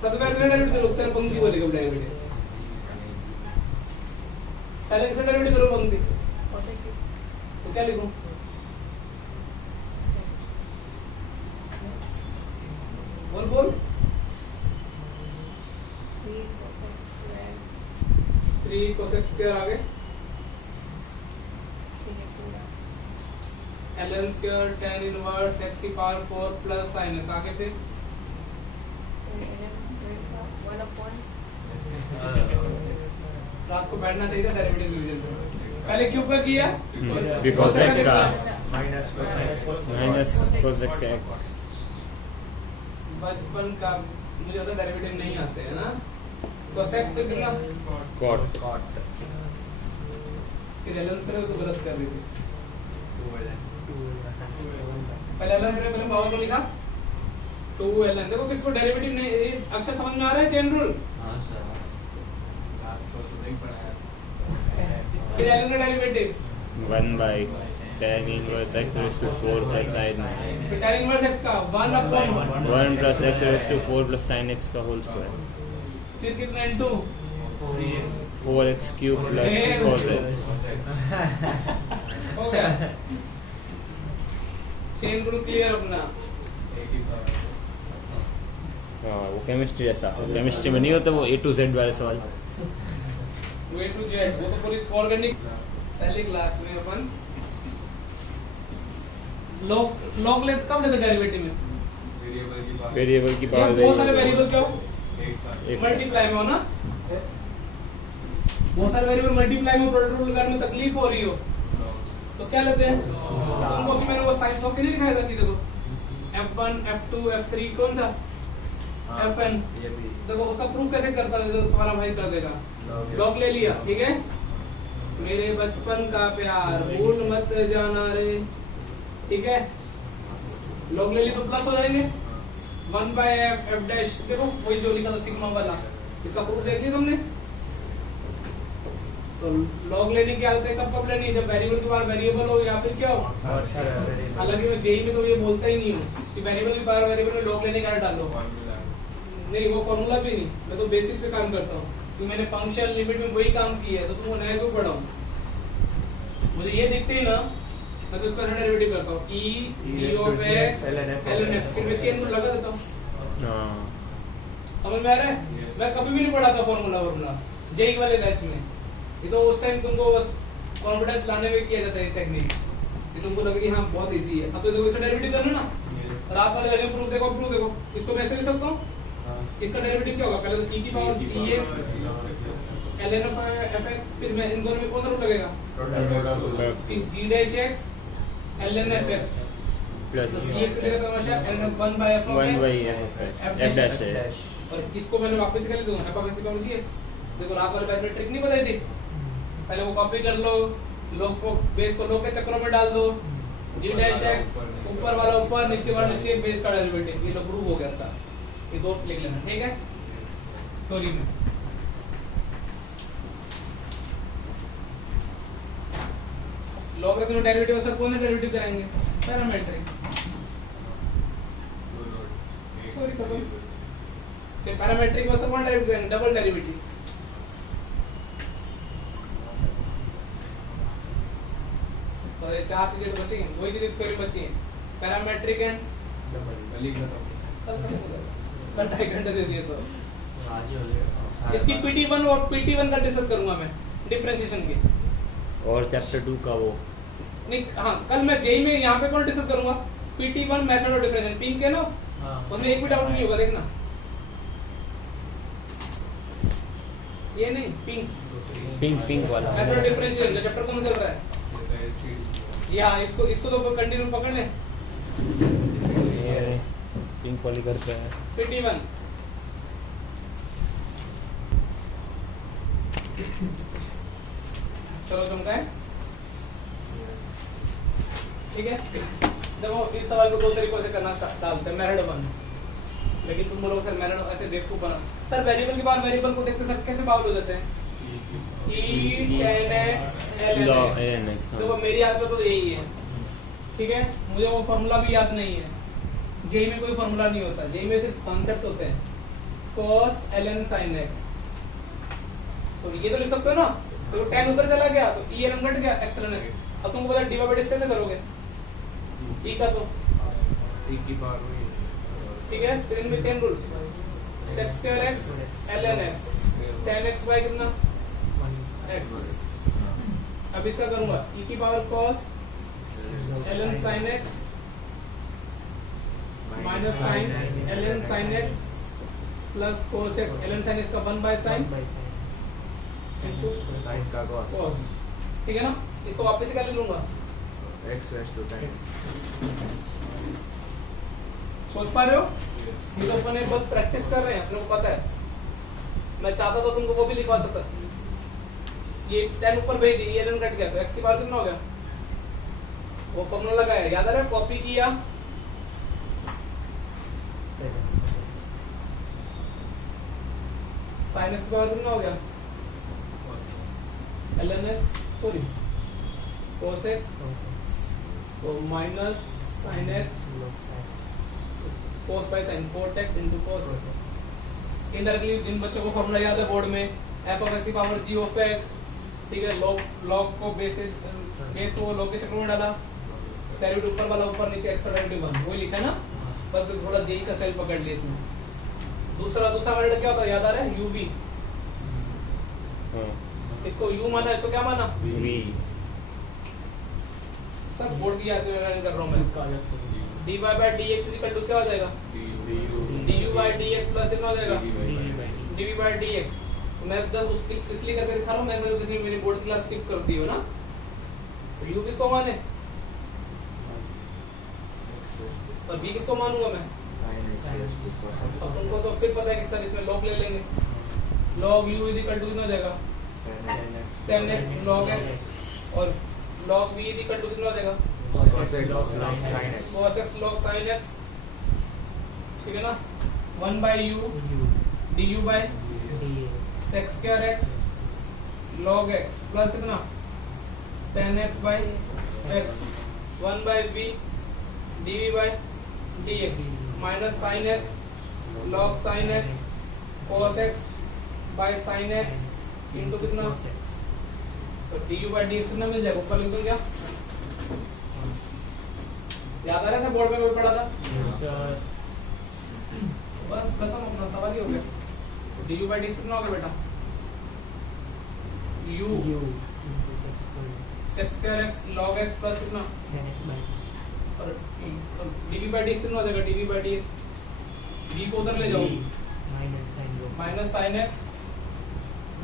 सब पहले डेरिवेटिव करो, तेरे पंक्ति बोलेगा डेरिवेटिव, पहले इसका डेरिवेटिव करो पंक्ति, तो क्या लिखूं, बोल 3 cosec स्क्वायर आगे, ln square tan inverse x की पावर 4 प्लस sin s आगे, फिर रात को बैठना चाहिए था डेरिवेटिव डिवीजन पे। पहले क्यूब का किया, cosec का माइनस माइनस cosec का, बचपन का मुझे ज्यादा डेरिवेटिव नहीं आते हैं ना। cosec फिर कितना, cot, फिर ln स्क्वायर तो गलत कर रही थी, पहले ln स्क्वायर पहले पावर को लिखा 2ln। देखो किसको डेरिवेटिव नहीं, अक्षर समझ में आ रहा है चेन रूल। हाँ सर, आपको तो नहीं पढ़ाया, फिर ln का derivative 1/tan inverse x raised to 4 plus sin, फिर tan इनवर्स x का 1/1 1 plus x raised to 4 plus sin x का होल स्क्वायर, फिर कितना into 4x cube plus cos x, हो गया। चेन रूल क्लियर अपना, हाँ वो केमिस्ट्री जैसा, केमिस्ट्री में नहीं होता वो A to Z वाले सवाल। वो A to Z, वो तो पूरी ऑर्गेनिक। पहली क्लास में अपन लॉग ले कब लेते डेरिवेटिव में? वेरिएबल की ये पावर बहुत सारे वेरिएबल क्या हो? एक मल्टीप्लाई में हो ना, बहुत सारे वेरिएबल मल्टीप्लाई में प्रोडक्ट रूल करने में तकलीफ हो रही हो तो क्या लेते हैं? तुमको अभी मैंने वो साइन ठोक के नहीं दिखाया था कि देखो F1 F2 F3 कौन सा Fn, देखो उसका प्रूफ कैसे करता है, तुम्हारा भाई कर देगा। लॉग ले लिया, ठीक है। मेरे बचपन का प्यार भूल मत जाना रे, ठीक है। लॉग ले ली तो प्लस हो जाएंगे 1/f f डैश, देखो वही जो लिखा था सिग्मा वाला, इसका प्रूफ देख लिया तुमने। तो लॉग लेने की आदत है कब लेनी है? जब वेरिएबल के बाहर वेरिएबल हो या फिर क्या हो। हालांकि मैं जेई में तो ये बोलता ही नहीं हूँ कि वेरिएबल के बाहर वेरिएबल में लॉग लेने का डालो, नहीं वो फॉर्मूला भी नहीं, मैं तो बेसिक्स पे काम करता हूँ कि मैंने फंक्शन लिमिट में वही काम किया है, तो तुमको नया क्यों पढ़ाऊं? मुझे ये दिखते ही ना, मैं तो इसका डेरिवेटिव करता हूँ e g of x ln f, फिर मैं चेन में लगा देता हूँ। समझ में आ रहा है? मैं कभी भी नहीं पढ़ा था फॉर्मूला जेई वाले बैच में, ये तो उस टाइम तुमको बस कॉन्फिडेंस लाने में किया जाता है टेक्निक, ये तुमको लगे कि हाँ बहुत इजी है। अब तो देखो इसका डेरिवेटिव करना ना, रात वाले लगे प्रूफ देखो, इसको मैं ऐसे लिख सकता हूँ। इसका डेरिवेटिव क्या होगा? पहले तो e की power gx ln of fx, फिर मैं इन दोनों में कौन सा रूट लगेगा? फिर g dash x ln fx plus gx से लेकर हमेशा ln 1/f of f dash, और इसको मैंने वापस से कर लेता हूं f of x की पावर gx। देखो रात वाले बैच में ट्रिक नहीं बताई थी, पहले वो कॉपी कर लो, लॉग को बेस को लॉग के चक्रों में डाल दो, g dash x ऊपर वाला ऊपर नीचे वाला नीचे, बेस का डेरिवेटिव, ये लो प्रूफ हो गया इसका। ये दो लिख लेना, ठीक है। सॉरी में लॉगरिथम डेरिवेटिव सर कौन सा डेरिवेटिव कराएंगे? पैरामीट्रिक, सॉरी कर दो। फिर पैरामीट्रिक में सर कौन डेरिवेटिव करेंगे? Double derivative. तो ये चार चीजें तो बची हैं, वही चीजें थ्योरी बची हैं, पैरामीट्रिक एंड कल 2.5 घंटे दे दिए तो इसकी PT1 और PT1 का डिस्कस करूंगा मैं, डिफरेंशिएशन के। और चैप्टर 2 का वो नहीं, हाँ कल मैं जेई में यहाँ पे कौन डिस्कस करूंगा? PT1 method of differentiation, pink है ना, उसमें एक भी डाउट नहीं होगा, देखना। ये नहीं, पिंक वाला मेथड ऑफ डिफरेंशिएशन का चैप्टर कौन चल रहा है? या इसको तो कंटिन्यू पकड़ ले। पिंक वाली करते हैं PT1 चलो तुम कहें, ठीक है। देखो इस सवाल को दो तरीकों से करना डालते हैं, मेथड 1। लेकिन तुम बोलोगे सर मेथड ऐसे बेवकूफ बना, सर वेरिएबल के बाद वेरिएबल को देखते सब कैसे बाउल हो जाते हैं? e tan x ln x। देखो मेरी आदत तो यही है, ठीक है। मुझे वो फॉर्मूला भी याद नहीं है, जेई में कोई फॉर्मूला नहीं होता, जेई में सिर्फ कॉन्सेप्ट होते हैं, cos ln sin x। तो ये तो लिख सकते हो ना, तो tan उधर चला गया तो e ln घट गया x ln x। अब तुमको पता dy by dx कैसे करोगे? e का तो e की पावर ठीक है, फिर इनमें chain rule sec square x ln x tan x by कितना x। अब इसका करूंगा e की power cos ln sin x minus sin ln sin x plus cos x ln sin x का 1/sin इनटू sin का cos, ठीक है ना। इसको वापस से क्या ले लूंगा? x raised to 10। सोच पा रहे हो? ये तो अपन एक बस प्रैक्टिस कर रहे हैं, अपने को पता है। मैं चाहता तो तुमको वो भी लिखवा सकता, ये 10 ऊपर भेज दी, ये ln कट गया तो x की पावर कितना हो गया? वो फॉर्मूला लगाया, याद आ रहा है? कॉपी किया, sin x की पावर कितना हो गया? ln x sorry cos x तो minus sin x cos by sin 4x into cos। Indirectly जिन बच्चों को फॉर्मूला याद है बोर्ड में, f of x की पावर g of x, ठीक है। log को बेस को log के चक्र में डाला, डेरिवेटिव ऊपर वाला ऊपर नीचे x का डेरिवेटिव 1, वही लिखा है ना। बस थोड़ा जेई का सेल पकड़ लिया इसमें, दूसरा मेथड क्या होता है, याद आ रहा है, यूवी। हाँ इसको यू माना, इसको क्या माना, वी सर बोर्ड की याद कर रहा हूँ मैं। dy by dx equal to क्या हो जाएगा, du by dx प्लस कितना हो जाएगा, dv by dx। तो मैं जब उसकी इसलिए करके दिखा रहा हूँ, मैंने तो कितनी मेरी बोर्ड क्लास स्किप कर दी हो ना। तो u किसको माने और v किसको मानूंगा मैं। अब तुमको तो फिर पता है कि सर इसमें log ले लेंगे, log u इक्वल टू कितना हो जाएगा, tan x log x, और log v इक्वल टू कितना हो जाएगा, cos x log sin x, ठीक है ना। 1 by u du by sec square x log x plus कितना, tan x by x, 1 by v dv by dx minus sin x log sin x cos x by sin x into कितना, तो du by dx कितना मिल जाएगा, ऊपर लिख दूं क्या, याद आ रहा था बोर्ड में कोई पढ़ा था। बस खत्म, अपना सवाल ही हो गया। तो du by dx कितना हो गया बेटा, u sec square x log x plus कितना, और dv by dx कितना हो जाएगा, dv by dx v को उधर ले जाओ, minus sin x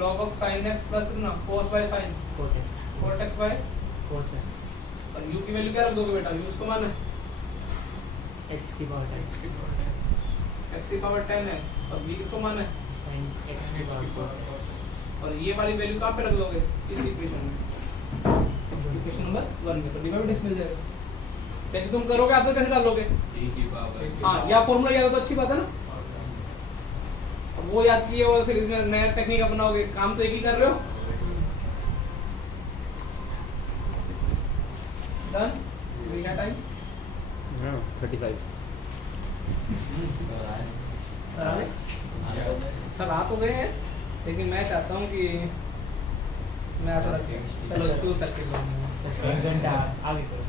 log of sin x plus कितना, cos by sin cot x by, और u की वैल्यू क्या रख दोगे बेटा, u उसको माना x की पावर x की पावर 10x, और v किसको माना है, sin x की पावर और ये वाली वैल्यू कहाँ पे रख दोगे, इस इक्वेशन में, इक्वेशन नंबर 1 में, तो dy by dx मिल जाएगा। लेकिन तुम करोगे आप तो कैसे डालोगे, हाँ या फॉर्मूला याद हो तो अच्छी बात है ना, अब वो याद किए और फिर इसमें नया टेक्निक अपनाओगे, काम तो एक ही कर रहे हो। डन, वी हैव टाइम, हाँ 35 सर आ तो गए हैं, लेकिन मैं चाहता हूँ कि मैं थोड़ा चलो 2 सर्किट एक घंटा आगे करो।